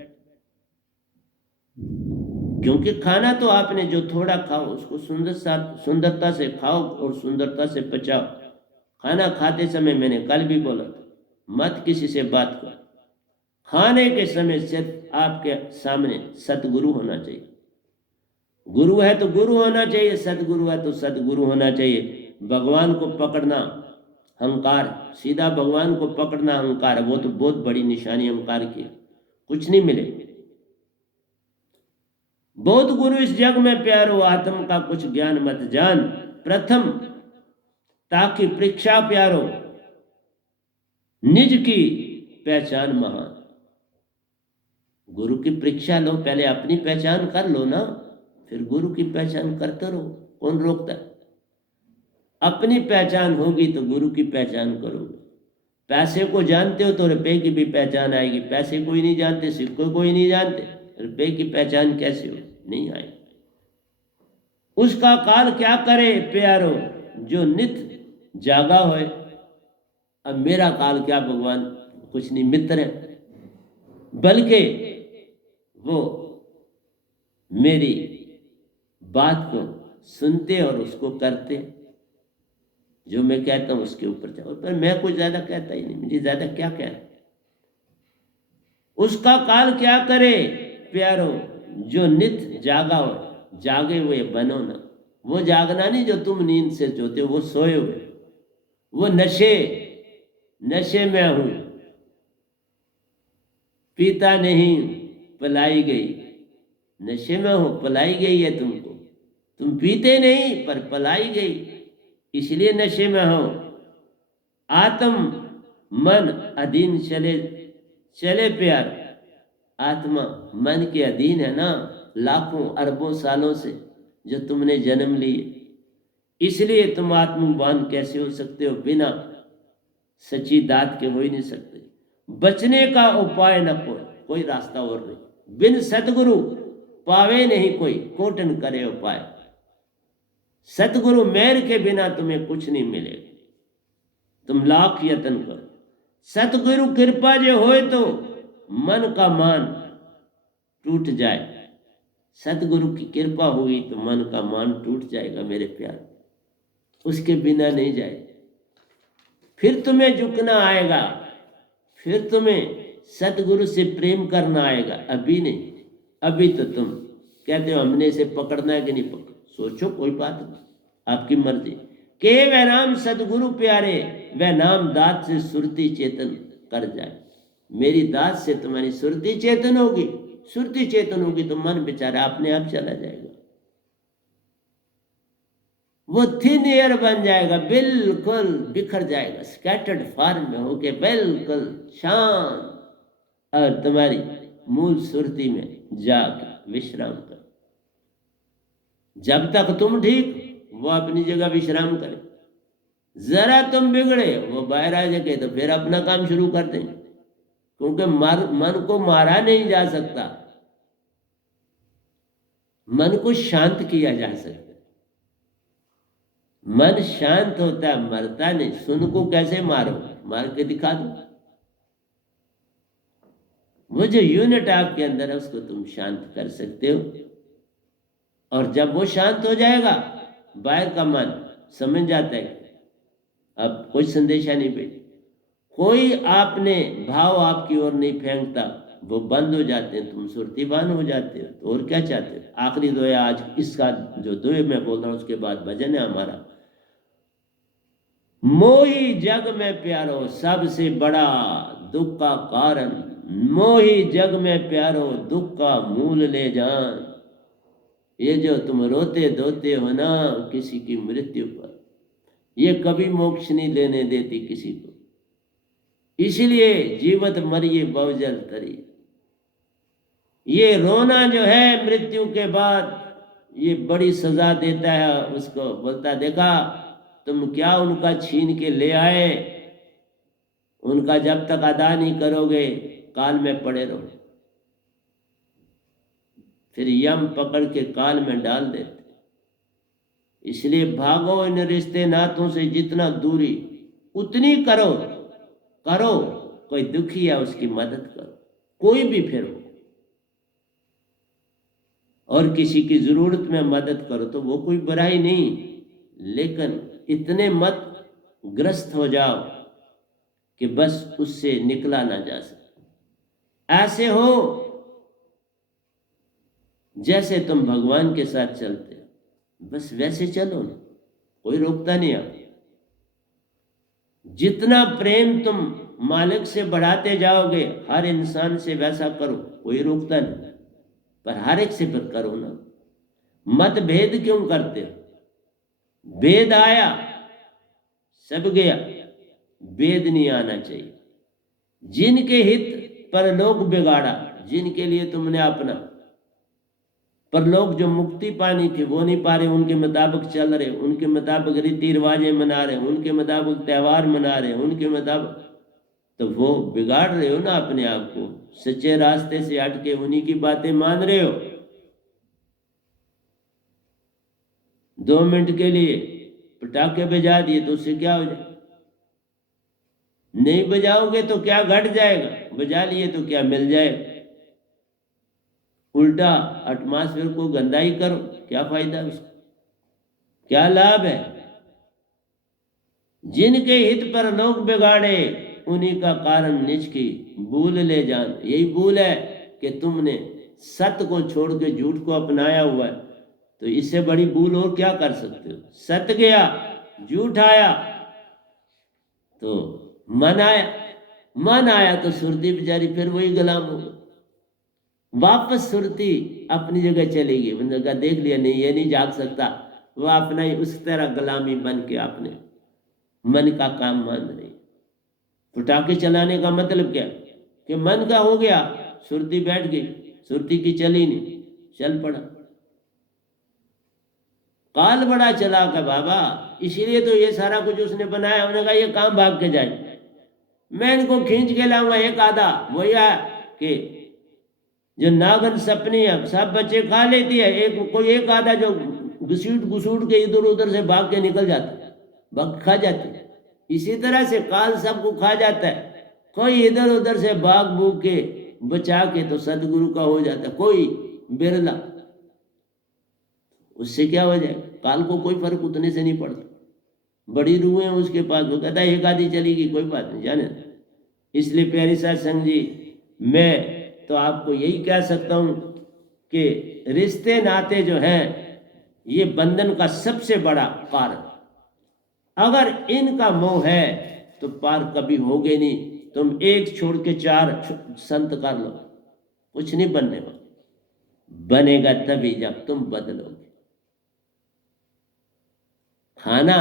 क्योंकि खाना तो आपने जो थोड़ा खाओ उसको सुंदरता से खाओ और सुंदरता से पचाओ। खाना खाते समय मैंने कल भी बोला था, मत किसी से बात करो। खाने के समय सिर्फ आपके सामने सतगुरु होना चाहिए। गुरु है तो गुरु होना चाहिए, सतगुरु है तो सतगुरु होना चाहिए। भगवान को पकड़ना अहंकार, सीधा भगवान को पकड़ना अहंकार, वो तो बहुत बड़ी निशानी अहंकार की, कुछ नहीं मिले। बहुत गुरु इस जग में प्यारो, आत्म का कुछ ज्ञान मत जान। प्रथम ताकि परीक्षा प्यारो, निज की पहचान महान। गुरु की परीक्षा लो, पहले अपनी पहचान कर लो ना, फिर गुरु की पहचान करते रहो, कौन रोकता है? अपनी पहचान होगी तो गुरु की पहचान करोगे। पैसे को जानते हो तो रुपए की भी पहचान आएगी। पैसे कोई नहीं जानते, सिक्कों कोई नहीं जानते, रुपए की पहचान कैसे हो? नहीं आएगी। उसका काल क्या करे प्यारो, जो नित जागा होए। अब मेरा काल क्या भगवान, कुछ नहीं, मित्र है, बल्कि वो मेरी बात को सुनते और उसको करते, जो मैं कहता हूं उसके ऊपर जाओ। पर मैं कुछ ज्यादा कहता ही नहीं, मुझे ज्यादा क्या कहना। उसका काल क्या करे प्यारो, जो नित जागा हो। जागे हुए बनो ना, वो जागना नहीं जो तुम नींद से सोते हो, वो सोए हुए, वो नशे में हूं, पीता नहीं पलाई गई। नशे में हो, पलाई गई है तुमको, तुम पीते नहीं पर पलाई गई, इसलिए नशे में हो। आत्म मन अधीन चले चले प्यार, आत्मा मन के अधीन है ना, लाखों अरबों सालों से जो तुमने जन्म लिए। इसलिए तुम आत्मवान कैसे हो सकते हो? बिना सच्ची दात के हो ही नहीं सकते। बचने का उपाय न कोई रास्ता और नहीं। बिन सतगुरु पावे नहीं कोई, कोटन करे उपाय। सतगुरु मेर के बिना तुम्हें कुछ नहीं मिलेगा, तुम लाख यत्न करो। सतगुरु कृपा जो होए तो मन का मान टूट जाए। सतगुरु की कृपा हुई तो मन का मान टूट जाएगा मेरे प्यार, उसके बिना नहीं जाए। फिर तुम्हें झुकना आएगा, फिर तुम्हें सतगुरु से प्रेम करना आएगा। अभी नहीं, अभी तो तुम कहते हो हमने इसे पकड़ना है कि नहीं पकड़, सोचो, कोई बात नहीं, आपकी मर्जी। के वह नाम सतगुरु प्यारे, वह नाम दात से सुरती चेतन कर जाए। मेरी दात से तुम्हारी सुरती चेतन होगी, सुरती चेतन होगी तो मन बेचारा अपने आप चला जाएगा, वो थिन एयर बन जाएगा, बिल्कुल बिखर जाएगा, स्कैटर्ड फॉर्म में होके बिल्कुल शांत, और तुम्हारी मूल सुरती में जाकर विश्राम कर। जब तक तुम ठीक, वो अपनी जगह विश्राम करे। जरा तुम बिगड़े, वो बाहर आ जाके तो फिर अपना काम शुरू कर देंगे, क्योंकि मन को मारा नहीं जा सकता, मन को शांत किया जा सकता। मन शांत होता है, मरता नहीं। सुन को कैसे मारो? मार के दिखा दो। वो जो यूनिट आपके अंदर है उसको तुम शांत कर सकते हो, और जब वो शांत हो जाएगा, बाहर का मन समझ जाता है अब कोई संदेशा नहीं भेज, कोई आपने भाव आपकी ओर नहीं फेंकता, वो बंद हो जाते हैं, तुम सुरतीवान हो जाते हो। तो और क्या चाहते हो? आखिरी दोया आज इसका जो दोहे मैं बोल रहा हूं उसके बाद भजन है हमारा। मोही जग में प्यारो सबसे बड़ा दुख का कारण, मोही जग में प्यारो दुख का मूल ले जान। ये जो तुम रोते धोते हो ना किसी की मृत्यु पर, ये कभी मोक्ष नहीं लेने देती किसी को। इसलिए जीवत मरिए बहुजल तरी। ये रोना जो है मृत्यु के बाद, ये बड़ी सजा देता है उसको। बोलता देखा तुम क्या उनका छीन के ले आए, उनका जब तक अदा नहीं करोगे काल में पड़े रहो। फिर यम पकड़ के काल में डाल देते। इसलिए भागो इन रिश्ते नातों से, जितना दूरी उतनी करो। करो, कोई दुखी है उसकी मदद करो, कोई भी फिर हो। और किसी की जरूरत में मदद करो तो वो कोई बुराई नहीं, लेकिन इतने मत ग्रस्त हो जाओ कि बस उससे निकला ना जा सके। ऐसे हो जैसे तुम भगवान के साथ चलते हो, बस वैसे चलो ना, कोई रोकता नहीं आप। जितना प्रेम तुम मालिक से बढ़ाते जाओगे, हर इंसान से वैसा करो, कोई रोकता नहीं, पर हर एक से फिर करो ना। मतभेद क्यों करते हो? भेद आया सब गया, भेद नहीं आना चाहिए। जिनके हित पर लोग बिगाड़ा, जिनके लिए तुमने अपना पर लोग जो मुक्ति पानी थी वो नहीं पा रहे, उनके मुताबिक चल रहे, उनके मुताबिक रीति रिवाजें मना रहे, उनके मुताबिक त्यौहार मना रहे, उनके मुताबिक, तो वो बिगाड़ रहे हो ना अपने आप को। सच्चे रास्ते से हट के उन्हीं की बातें मान रहे हो। 2 मिनट के लिए पटाखे बजा दिए तो उससे क्या हो जाए? नहीं बजाओगे तो क्या घट जाएगा, बजा लिए तो क्या मिल जाएगा? उल्टा एटमॉस्फेयर को गंदा ही करो, क्या फायदा उसका, क्या लाभ है? जिनके हित पर लोग बिगाड़े, उन्हीं का कारण निज की भूल ले जान। यही भूल है कि तुमने सत्य को छोड़ के झूठ को अपनाया हुआ है। तो इससे बड़ी भूल और क्या कर सकते हो? सत्य गया, झूठ आया, तो मन आया। मन आया तो सुरती बेचारी फिर वही गुलाम हो गई। वापस सुरती अपनी जगह चलेगी, उन्होंने कहा देख लिया नहीं ये नहीं जाग सकता, वो अपना ही उस तरह गुलामी बन के अपने मन का काम मान रही। पटाखे चलाने का मतलब क्या कि मन का हो गया, सुरती बैठ गई, सुरती की चली नहीं, चल पड़ा। काल बड़ा चला का बाबा, इसीलिए तो ये सारा कुछ उसने बनाया। उन्होंने कहा ये काम भाग के जाए, मैं इनको खींच के लाऊंगा। एक आधा वही है कि जो नागन सपनी है, सब बच्चे खा लेती है, एक कोई एक आधा जो घुसूट के इधर उधर से भाग के निकल जाता, भाग खा जाती है। इसी तरह से काल सबको खा जाता है। कोई इधर उधर से भाग भूग के बचा के तो सदगुरु का हो जाता है, कोई बिरला। उससे क्या हो जाए? काल को कोई फर्क उतने से नहीं पड़ता। बड़ी रूहें उसके पास, वो कहता है एक आधी चलेगी कोई बात नहीं, जाने। इसलिए प्यारी साथ संग जी, मैं तो आपको यही कह सकता हूं कि रिश्ते नाते जो हैं ये बंधन का सबसे बड़ा कारण। अगर इनका मोह है तो पार कभी होगे नहीं। तुम एक छोड़ के 4 संत कर लो, कुछ नहीं बनने वाला। बनेगा तभी जब तुम बदलोगे। खाना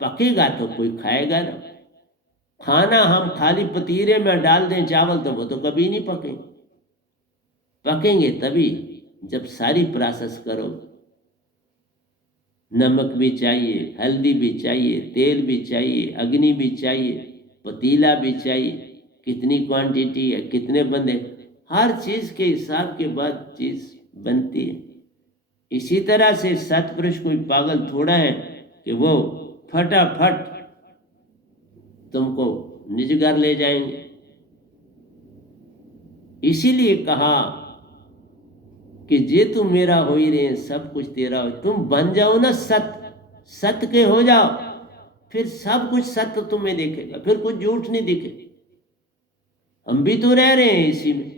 पकेगा तो कोई खाएगा ना। खाना हम खाली पतीले में डाल दें चावल तो वो तो कभी नहीं पकेंगे। पकेंगे तभी जब सारी प्रोसेस करो। नमक भी चाहिए, हल्दी भी चाहिए, तेल भी चाहिए, अग्नि भी चाहिए, पतीला भी चाहिए, कितनी क्वांटिटी है, कितने बंदे, हर चीज़ के हिसाब के बाद चीज़ बनती है। इसी तरह से सत्पुरुष कोई पागल थोड़ा है कि वो फटाफट तुमको निज घर ले जाएंगे। इसीलिए कहा कि जे तू मेरा हो ही रहे, सब कुछ तेरा हो। तुम बन जाओ ना सत्य, सत्य के हो जाओ, फिर सब कुछ सत्य तुम्हें दिखेगा, फिर कुछ झूठ नहीं दिखेगा। हम भी तो रह रहे हैं इसी में,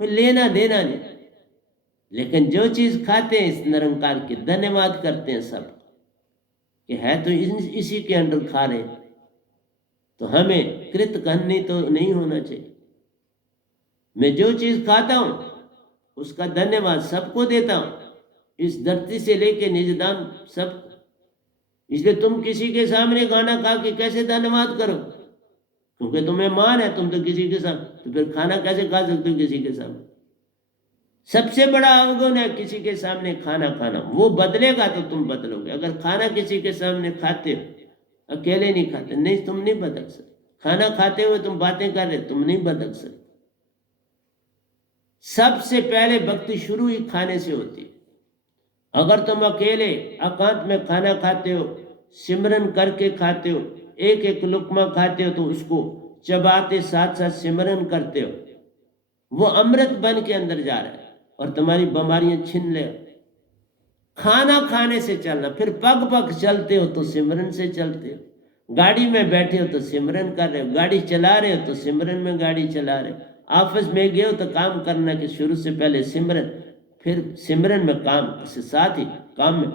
कोई लेना देना नहीं। लेकिन जो चीज खाते हैं इस निरंकार की धन्यवाद करते हैं सब कि है तो इसी के अंडर खा रहे, तो हमें कृतघ्न तो नहीं होना चाहिए। मैं जो चीज खाता हूं उसका धन्यवाद सबको देता हूं, इस धरती से लेके निजदाम सब। इसलिए तुम किसी के सामने खाना खा के कैसे धन्यवाद करो, क्योंकि तुम्हें मान है, तुम तो किसी के सामने, तो फिर खाना कैसे खा सकते हो किसी के सामने। सबसे बड़ा अवगुण है किसी के सामने खाना खाना। वो बदलेगा तो तुम बदलोगे। अगर खाना किसी के सामने खाते हो, अकेले नहीं खाते, नहीं, तुम नहीं बदल सकते। खाना खाते हुए तुम बातें कर रहे, तुम नहीं बदल सकते। सबसे पहले भक्ति शुरू ही खाने से होती है। अगर तुम अकेले एकांत में खाना खाते हो, सिमरन करके खाते हो, एक एक लुकमा खाते हो, तो उसको चबाते साथ साथ सिमरन करते हो, वो अमृत बन के अंदर जा रहा है और तुम्हारी बीमारियां छीन ले। खाना खाने से चलना, फिर पग पग चलते हो तो सिमरन से चलते हो, गाड़ी में बैठे हो तो सिमरन कर रहे हो, गाड़ी चला रहे हो तो सिमरन में गाड़ी चला रहे हो, ऑफिस में गए हो तो काम करना के शुरू से पहले सिमरन, फिर सिमरन में काम से साथ ही काम में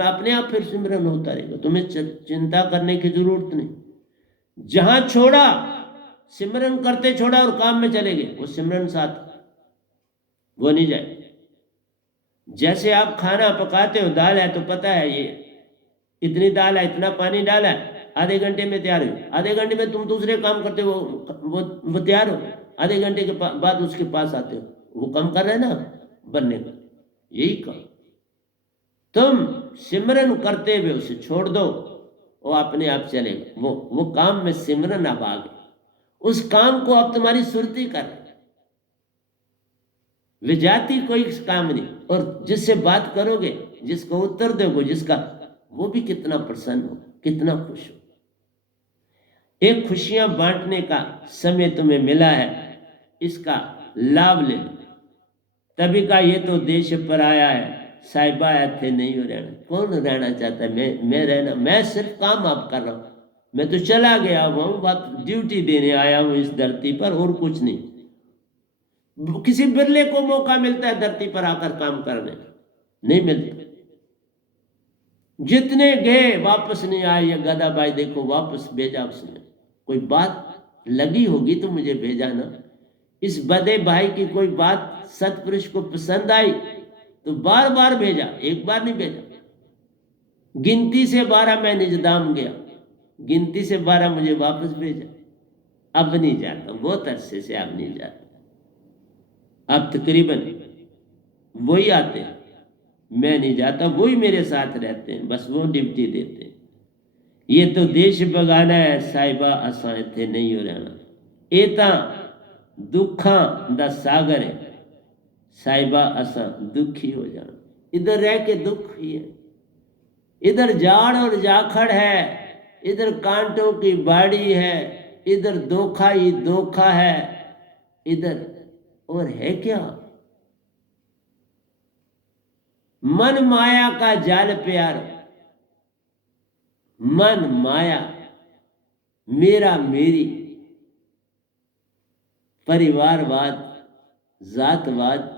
अपने आप फिर सिमरन होता रहेगा। तुम्हें चिंता करने की जरूरत नहीं। जहां छोड़ा सिमरन करते छोड़ा और काम में चले गए, वो सिमरन साथ वो नहीं जाए। जैसे आप खाना पकाते हो, दाल है तो पता है ये इतनी दाल है, इतना पानी डाला है, आधे घंटे में तैयार हो। आधे घंटे में तुम दूसरे काम करते हो, वो तैयार हो। आधे घंटे के बाद उसके पास आते हो, वो कम कर रहे हैं ना बनने का। यही काम तुम सिमरन करते हुए उसे छोड़ दो, वो अपने आप चलेगा। वो काम में सिमरन अब आ गए, उस काम को अब तुम्हारी सुरती कर विजाती कोई काम नहीं। और जिससे बात करोगे, जिसको उत्तर दोगे, जिसका, वो भी कितना प्रसन्न हो, कितना खुश हो। एक खुशियां बांटने का समय तुम्हें मिला है, इसका लाभ ले लो। तभी का ये तो देश पर आया है, साहिबा थे नहीं हो रहना। कौन रहना चाहता है? मैं रहना, मैं सिर्फ काम आप कर रहा हूं। मैं तो चला गया हूं, बात ड्यूटी देने आया हूं इस धरती पर, और कुछ नहीं। किसी बिरले को मौका मिलता है धरती पर आकर काम करने, नहीं मिलता। जितने गए वापस नहीं आए। ये गधा भाई देखो वापस भेजा उसने, कोई बात लगी होगी तो मुझे भेजा ना। इस बदे भाई की कोई बात सतपुरुष को पसंद आई तो बार बार भेजा, एक बार नहीं भेजा। गिनती से 12 मैं निजदाम गया, गिनती से 12 मुझे वापस भेजा। अब नहीं जाता, बहुत अरसे से अब नहीं जाता। अब तकरीबन वही आते हैं, मैं नहीं जाता, वही मेरे साथ रहते हैं, बस वो ड्यूटी देते हैं। ये तो देश बगाना है, साहिबा असां इत्थे नहीं हो रहना। ये तां दुखां दा सागर है, साहिबा असां दुखी हो जाना। इधर रह के दुख ही है, इधर जाड़ और जाखड़ है, इधर कांटों की बाड़ी है, इधर धोखा ही धोखा है, इधर और है क्या? मन माया का जाल प्यार, मन माया, मेरा मेरी, परिवारवाद, जातवाद,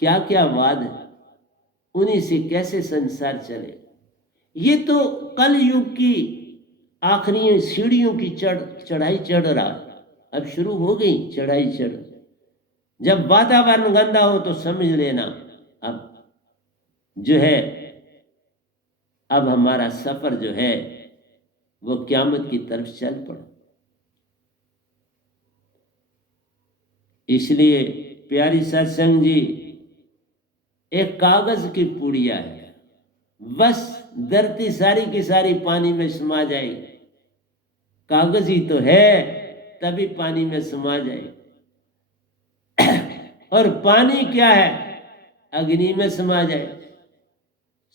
क्या क्या वाद है, उन्हीं से कैसे संसार चले। ये तो कल युग की आखिरी सीढ़ियों की चढ़ाई चढ़ रहा है। अब शुरू हो गई चढ़ाई चढ़। जब वातावरण गंदा हो तो समझ लेना अब जो है, अब हमारा सफर जो है वो क़यामत की तरफ चल पड़ा। इसलिए प्यारी सत्संग जी एक कागज की पुड़िया है, बस धरती सारी की सारी पानी में समा जाएगी। कागज ही तो है, तभी पानी में समा जाएगी। और पानी क्या है? अग्नि में समा जाए।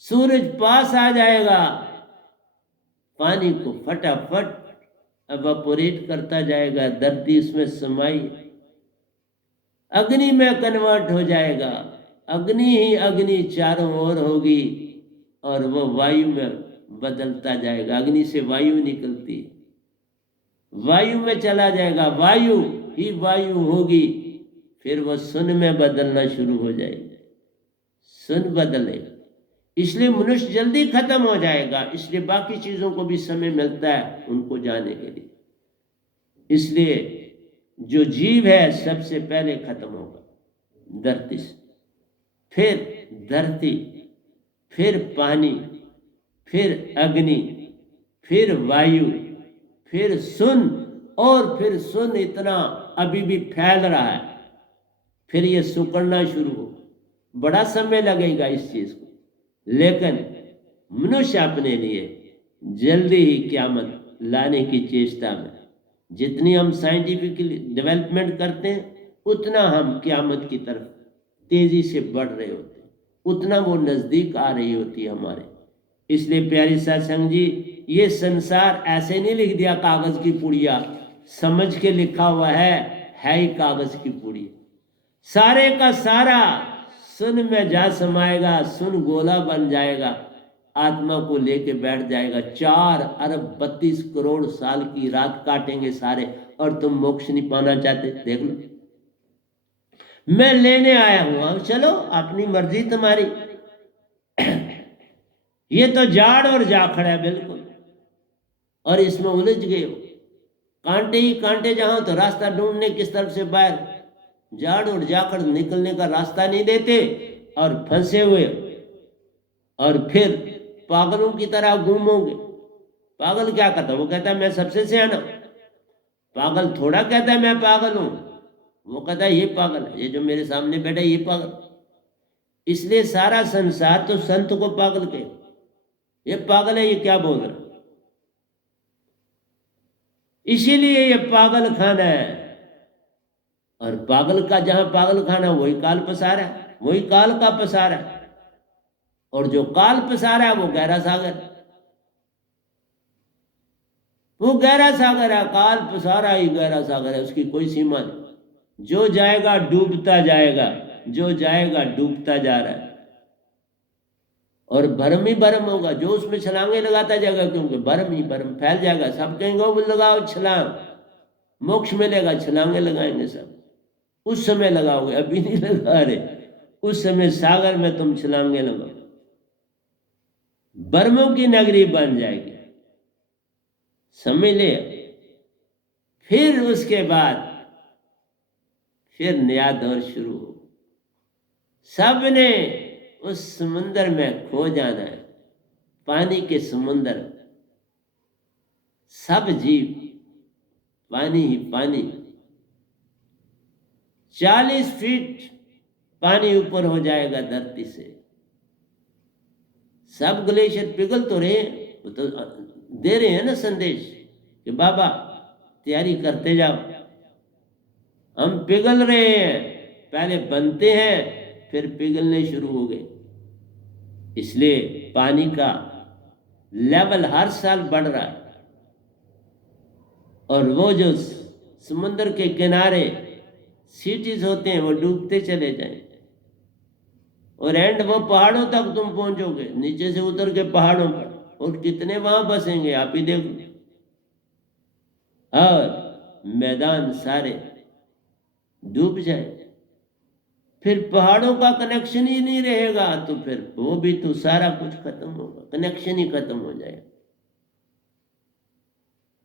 सूरज पास आ जाएगा, पानी को फटाफट एवापोरेट करता जाएगा, धरती उसमें समाई अग्नि में कन्वर्ट हो जाएगा। अग्नि ही अग्नि चारों ओर होगी और वो वायु में बदलता जाएगा। अग्नि से वायु निकलती, वायु में चला जाएगा, वायु ही वायु होगी, फिर वो सुन में बदलना शुरू हो जाएगी, सुन बदलेगा। इसलिए मनुष्य जल्दी खत्म हो जाएगा, इसलिए बाकी चीजों को भी समय मिलता है उनको जाने के लिए। इसलिए जो जीव है सबसे पहले खत्म होगा धरती से। फिर धरती, फिर पानी, फिर अग्नि, फिर वायु, फिर सुन, और फिर सुन इतना अभी भी फैल रहा है, फिर ये सुकड़ना शुरू हो। बड़ा समय लगेगा इस चीज को, लेकिन मनुष्य अपने लिए जल्दी ही क़यामत लाने की चेष्टा में, जितनी हम साइंटिफिकली डेवलपमेंट करते हैं उतना हम क़यामत की तरफ तेजी से बढ़ रहे होते हैं, उतना वो नज़दीक आ रही होती है हमारे। इसलिए प्यारी सत्संग जी, ये संसार ऐसे नहीं लिख दिया कागज की पुड़िया, समझ के लिखा हुआ है ही कागज की पुड़िया। सारे का सारा सुन में जा समाएगा, सुन गोला बन जाएगा, आत्मा को लेके बैठ जाएगा। 4 अरब 32 करोड़ साल की रात काटेंगे सारे, और तुम मोक्ष नहीं पाना चाहते? देख लो, मैं लेने आया हूं, चलो अपनी मर्जी तुम्हारी। ये तो जाड़ और जाखड़ है बिल्कुल, और इसमें उलझ गए हो, कांटे ही कांटे जहां, तो रास्ता ढूंढने किस तरफ से बाहर। जाड़ और जाखड़ निकलने का रास्ता नहीं देते और फंसे हुए, और फिर पागलों की तरह घूमोगे। पागल क्या कहता, वो कहता है मैं सबसे सियाना। पागल थोड़ा कहता है मैं पागल हूं, वो कहता है ये पागल है, ये जो मेरे सामने बैठा ये पागल। इसलिए सारा संसार तो संत को पागल कहे, ये पागल है, ये क्या बोल रहा। इसीलिए ये पागल खाना है, और पागल का जहां पागल खाना वही काल पसारा है, वही काल का पसारा है, और जो काल पसारा है वो गहरा सागर, वो गहरा सागर है। काल पसारा ही गहरा सागर है, उसकी कोई सीमा नहीं। जो जाएगा डूबता जाएगा, जो जाएगा डूबता जा रहा है, और भरम ही भरम होगा। जो उसमें छलांगे लगाता जाएगा, क्योंकि भरम ही भरम फैल जाएगा। सब कहेंगे वो लगाओ छलांग, मोक्ष मिलेगा, छलांगे लगाएंगे सब। उस समय लगाओगे, अभी नहीं लगा रहे, उस समय सागर में तुम छलांगे लगाओ, बर्मों की नगरी बन जाएगी, समझ ले। फिर उसके बाद फिर नया दौर शुरू हो, सबने उस समुंदर में खो जाना है, पानी के समुंदर। सब जीव पानी ही पानी, 40 फीट पानी ऊपर हो जाएगा धरती से। सब ग्लेशियर पिघल तो रहे, वो तो दे रहे हैं ना संदेश कि बाबा तैयारी करते जाओ, हम पिघल रहे हैं। पहले बनते हैं, फिर पिघलने शुरू हो गए। इसलिए पानी का लेवल हर साल बढ़ रहा है, और वो जो समुद्र के किनारे सिटीज होते हैं वो डूबते चले जाएं, और एंड वो पहाड़ों तक तुम पहुंचोगे, नीचे से उतर के पहाड़ों पर, और कितने वहां बसेंगे आप ही देखो। और मैदान सारे डूब जाए, फिर पहाड़ों का कनेक्शन ही नहीं रहेगा, तो फिर वो भी तो सारा कुछ खत्म होगा, कनेक्शन ही खत्म हो जाएगा।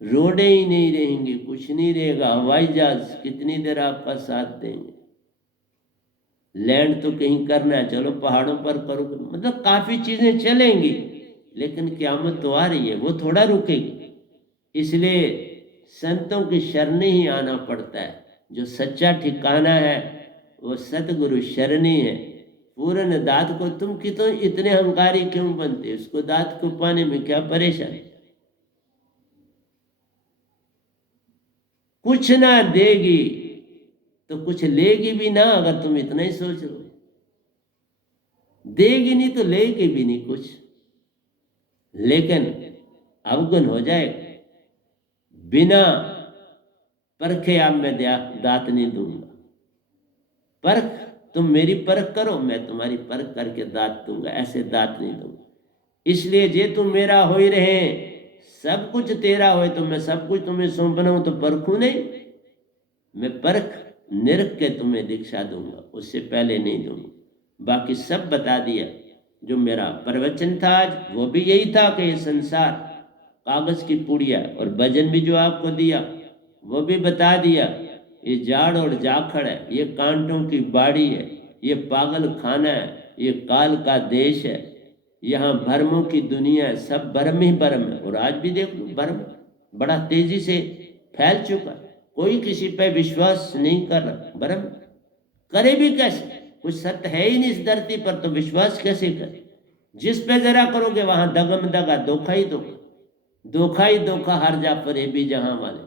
रोडें ही नहीं रहेंगी, कुछ नहीं रहेगा। हवाई जहाज कितनी देर आपका साथ देंगे। लैंड तो कहीं करना है, चलो पहाड़ों पर करोगे, मतलब काफी चीजें चलेंगी, लेकिन क़यामत तो आ रही है, वो थोड़ा रुकेगी। इसलिए संतों की शरण ही आना पड़ता है। जो सच्चा ठिकाना है वो सतगुरु शरणी है। पूर्ण दात को तुम कितने इतने अहंकारी क्यों बनते, उसको दात को पाने में क्या परेशानी। कुछ ना देगी तो कुछ लेगी भी ना, अगर तुम इतना ही सोच लो। देगी नहीं तो लेगी भी नहीं कुछ, लेकिन अवगुण हो जाए, बिना परखे अब मैं दात नहीं दूंगा। परख, तुम मेरी परख करो, मैं तुम्हारी परख करके दात दूंगा, ऐसे दात नहीं दूंगा। इसलिए जे तुम मेरा हो ही रहे, सब कुछ तेरा हो, तो मैं सब कुछ तुम्हें सौंपना हूं, तो परखू नहीं। मैं परख निरख के तुम्हें दीक्षा दूंगा, उससे पहले नहीं दूंगा। बाकी सब बता दिया। जो मेरा प्रवचन था आज, वो भी यही था कि ये संसार कागज की पुड़िया, और भजन भी जो आपको दिया वो भी बता दिया। ये जाड़ और जाखड़ है, ये कांटों की बाड़ी है, ये पागल खाना है, ये काल का देश है, यहाँ भ्रमों की दुनिया है, सब भ्रम ही भ्रम है। और आज भी देख लो भ्रम बड़ा तेजी से फैल चुका, कोई किसी पे विश्वास नहीं कर रहा। भ्रम करे भी कैसे, कुछ सत्य है ही नहीं इस धरती पर, तो विश्वास कैसे करे? जिस पे जरा करोगे वहां दगम दगा, धोखा ही धोखा, धोखा ही धोखा, हर जा फरेबी जहां वाले।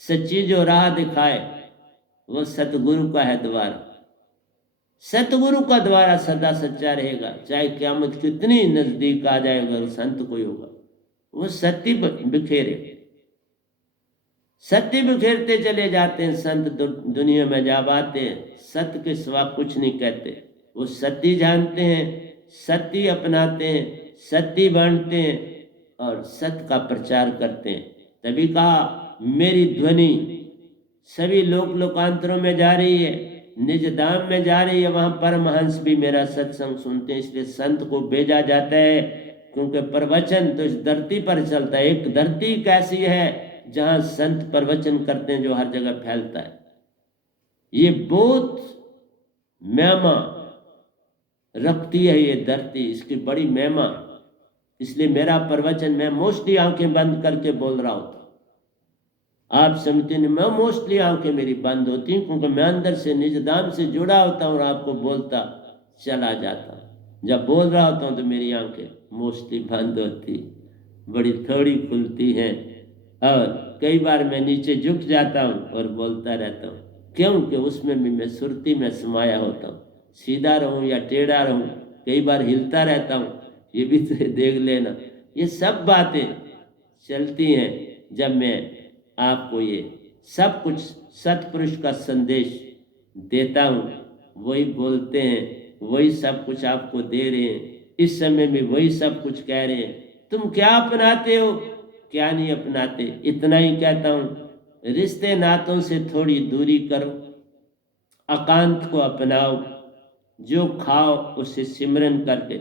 सच्ची जो राह दिखाए वो सतगुरु का है द्वारा, सतगुरु का द्वारा सदा सच्चा रहेगा, चाहे क्यामत कितनी नजदीक आ जाए, अगर संत कोई होगा वो सत्य बिखेरे, सत्य बिखेरते चले जाते हैं। संत दुनिया में जा पाते हैं, सत्य के सिवा कुछ नहीं कहते, वो सत्य जानते हैं, सत्य अपनाते हैं, सत्य बांटते हैं और सत्य का प्रचार करते हैं। तभी कहा मेरी ध्वनि सभी लोक लोकांतरों में जा रही है, निज धाम में जा रही है, वहां परमहंस भी मेरा सत्संग सुनते हैं। इसलिए संत को भेजा जाता है, क्योंकि प्रवचन तो इस धरती पर चलता है। एक धरती कैसी है जहां संत प्रवचन करते हैं, जो हर जगह फैलता है। ये बहुत महिमा रखती है ये धरती, इसकी बड़ी महिमा। इसलिए मेरा प्रवचन मैं मोस्टली आंखें बंद करके बोल रहा होता, आप समझते नहीं, मैं मोस्टली आंखें मेरी बंद होती हैं, क्योंकि मैं अंदर से निज धाम से जुड़ा होता हूँ और आपको बोलता चला जाता हूँ। जब बोल रहा होता हूँ तो मेरी आंखें मोस्टली बंद होती, बड़ी थोड़ी खुलती हैं, और कई बार मैं नीचे झुक जाता हूँ और बोलता रहता हूँ, क्योंकि उसमें भी मैं सुरती में समाया होता हूँ। सीधा रहूँ या टेढ़ा रहूँ, कई बार हिलता रहता हूँ, ये भी तो देख लेना। ये सब बातें चलती हैं जब मैं आपको ये सब कुछ सतपुरुष का संदेश देता हूँ। वही बोलते हैं, वही सब कुछ आपको दे रहे हैं, इस समय में वही सब कुछ कह रहे हैं। तुम क्या अपनाते हो, क्या नहीं अपनाते, इतना ही कहता हूँ। रिश्ते नातों से थोड़ी दूरी करो, एकांत को अपनाओ, जो खाओ उसे सिमरन करके।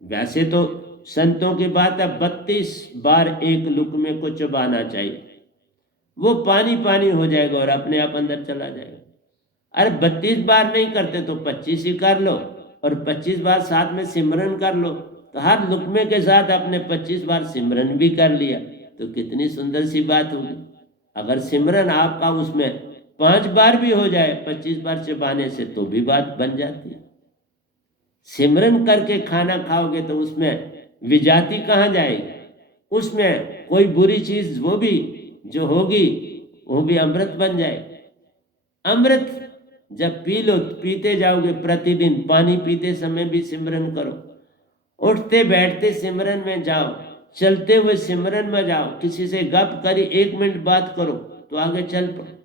वैसे तो संतों की बात है 32 बार एक लुकमे को चबाना चाहिए, वो पानी पानी हो जाएगा और अपने आप अंदर चला जाएगा। अरे 32 बार नहीं करते तो 25 ही कर लो, और 25 बार साथ में सिमरन कर लो, तो हर लुकमे के साथ आपने 25 बार सिमरन भी कर लिया, तो कितनी सुंदर सी बात होगी। अगर सिमरन आपका उसमें 5 बार भी हो जाए 25 बार चबाने से, तो भी बात बन जाती है। सिमरन करके खाना खाओगे तो उसमें विजाती कहाँ जाएगी, उसमें कोई बुरी चीज वो भी जो होगी वो भी अमृत बन जाए। अमृत जब पी लो, पीते जाओगे, प्रतिदिन पानी पीते समय भी सिमरन करो, उठते बैठते सिमरन में जाओ, चलते हुए सिमरन में जाओ, किसी से गप करी 1 मिनट बात करो तो आगे चल पड़ो।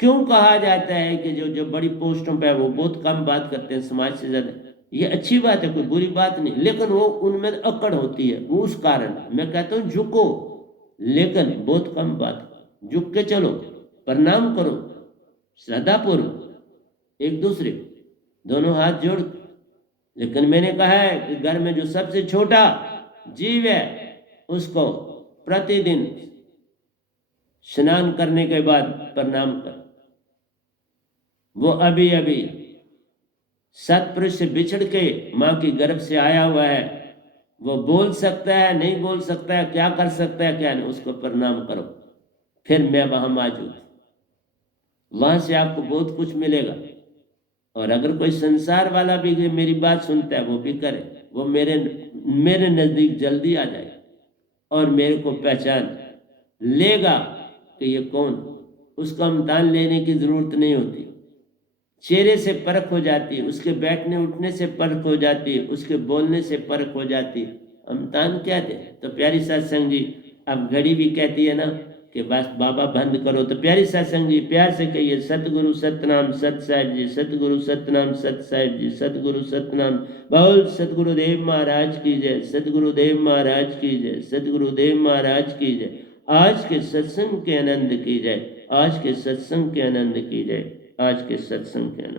क्यों कहा जाता है कि जो बड़ी पोस्टों पे है वो बहुत कम बात करते हैं समाज से ज्यादा? ये अच्छी बात है, कोई बुरी बात नहीं, लेकिन वो उनमें अकड़ होती है, वो उस कारण मैं कहता हूँ झुको, लेकिन बहुत कम बात, झुक के चलो, प्रणाम करो श्रद्धापूर्वक एक दूसरे, दोनों हाथ जोड़। लेकिन मैंने कहा है कि घर में जो सबसे छोटा जीव है उसको प्रतिदिन स्नान करने के बाद प्रणाम कर। वो अभी अभी सतपुरुष से बिछड़ के माँ की गर्भ से आया हुआ है, वो बोल सकता है नहीं बोल सकता है, क्या कर सकता है क्या नहीं, उसको प्रणाम करो, फिर मैं वहां मौजूद, वहां से आपको बहुत कुछ मिलेगा। और अगर कोई संसार वाला भी मेरी बात सुनता है वो भी करे, वो मेरे नजदीक जल्दी आ जाए और मेरे को पहचान लेगा कि ये कौन। उसको इम्तिहान लेने की जरूरत नहीं होती, चेहरे से परख हो जाती है, उसके बैठने उठने से परख हो जाती है, उसके बोलने से परख हो जाती है। इम्तिहान क्या दे? तो प्यारी सत्संग जी, अब घड़ी भी कहती है ना कि बस बाबा बंद करो, तो प्यारी सत्संग जी प्यार से कहिए सतगुरु सतनाम सत साहिब जी, सतगुरु सतनाम सत साहिब जी, सतगुरु सतनाम। बोल सतगुरुदेव महाराज की जय, सतगुरुदेव महाराज की जय, सतगुरुदेव महाराज की जय। आज के सत्संग के आनंद की जय, आज के सत्संग के आनंद की जय, आज के सत्संग के आनंद।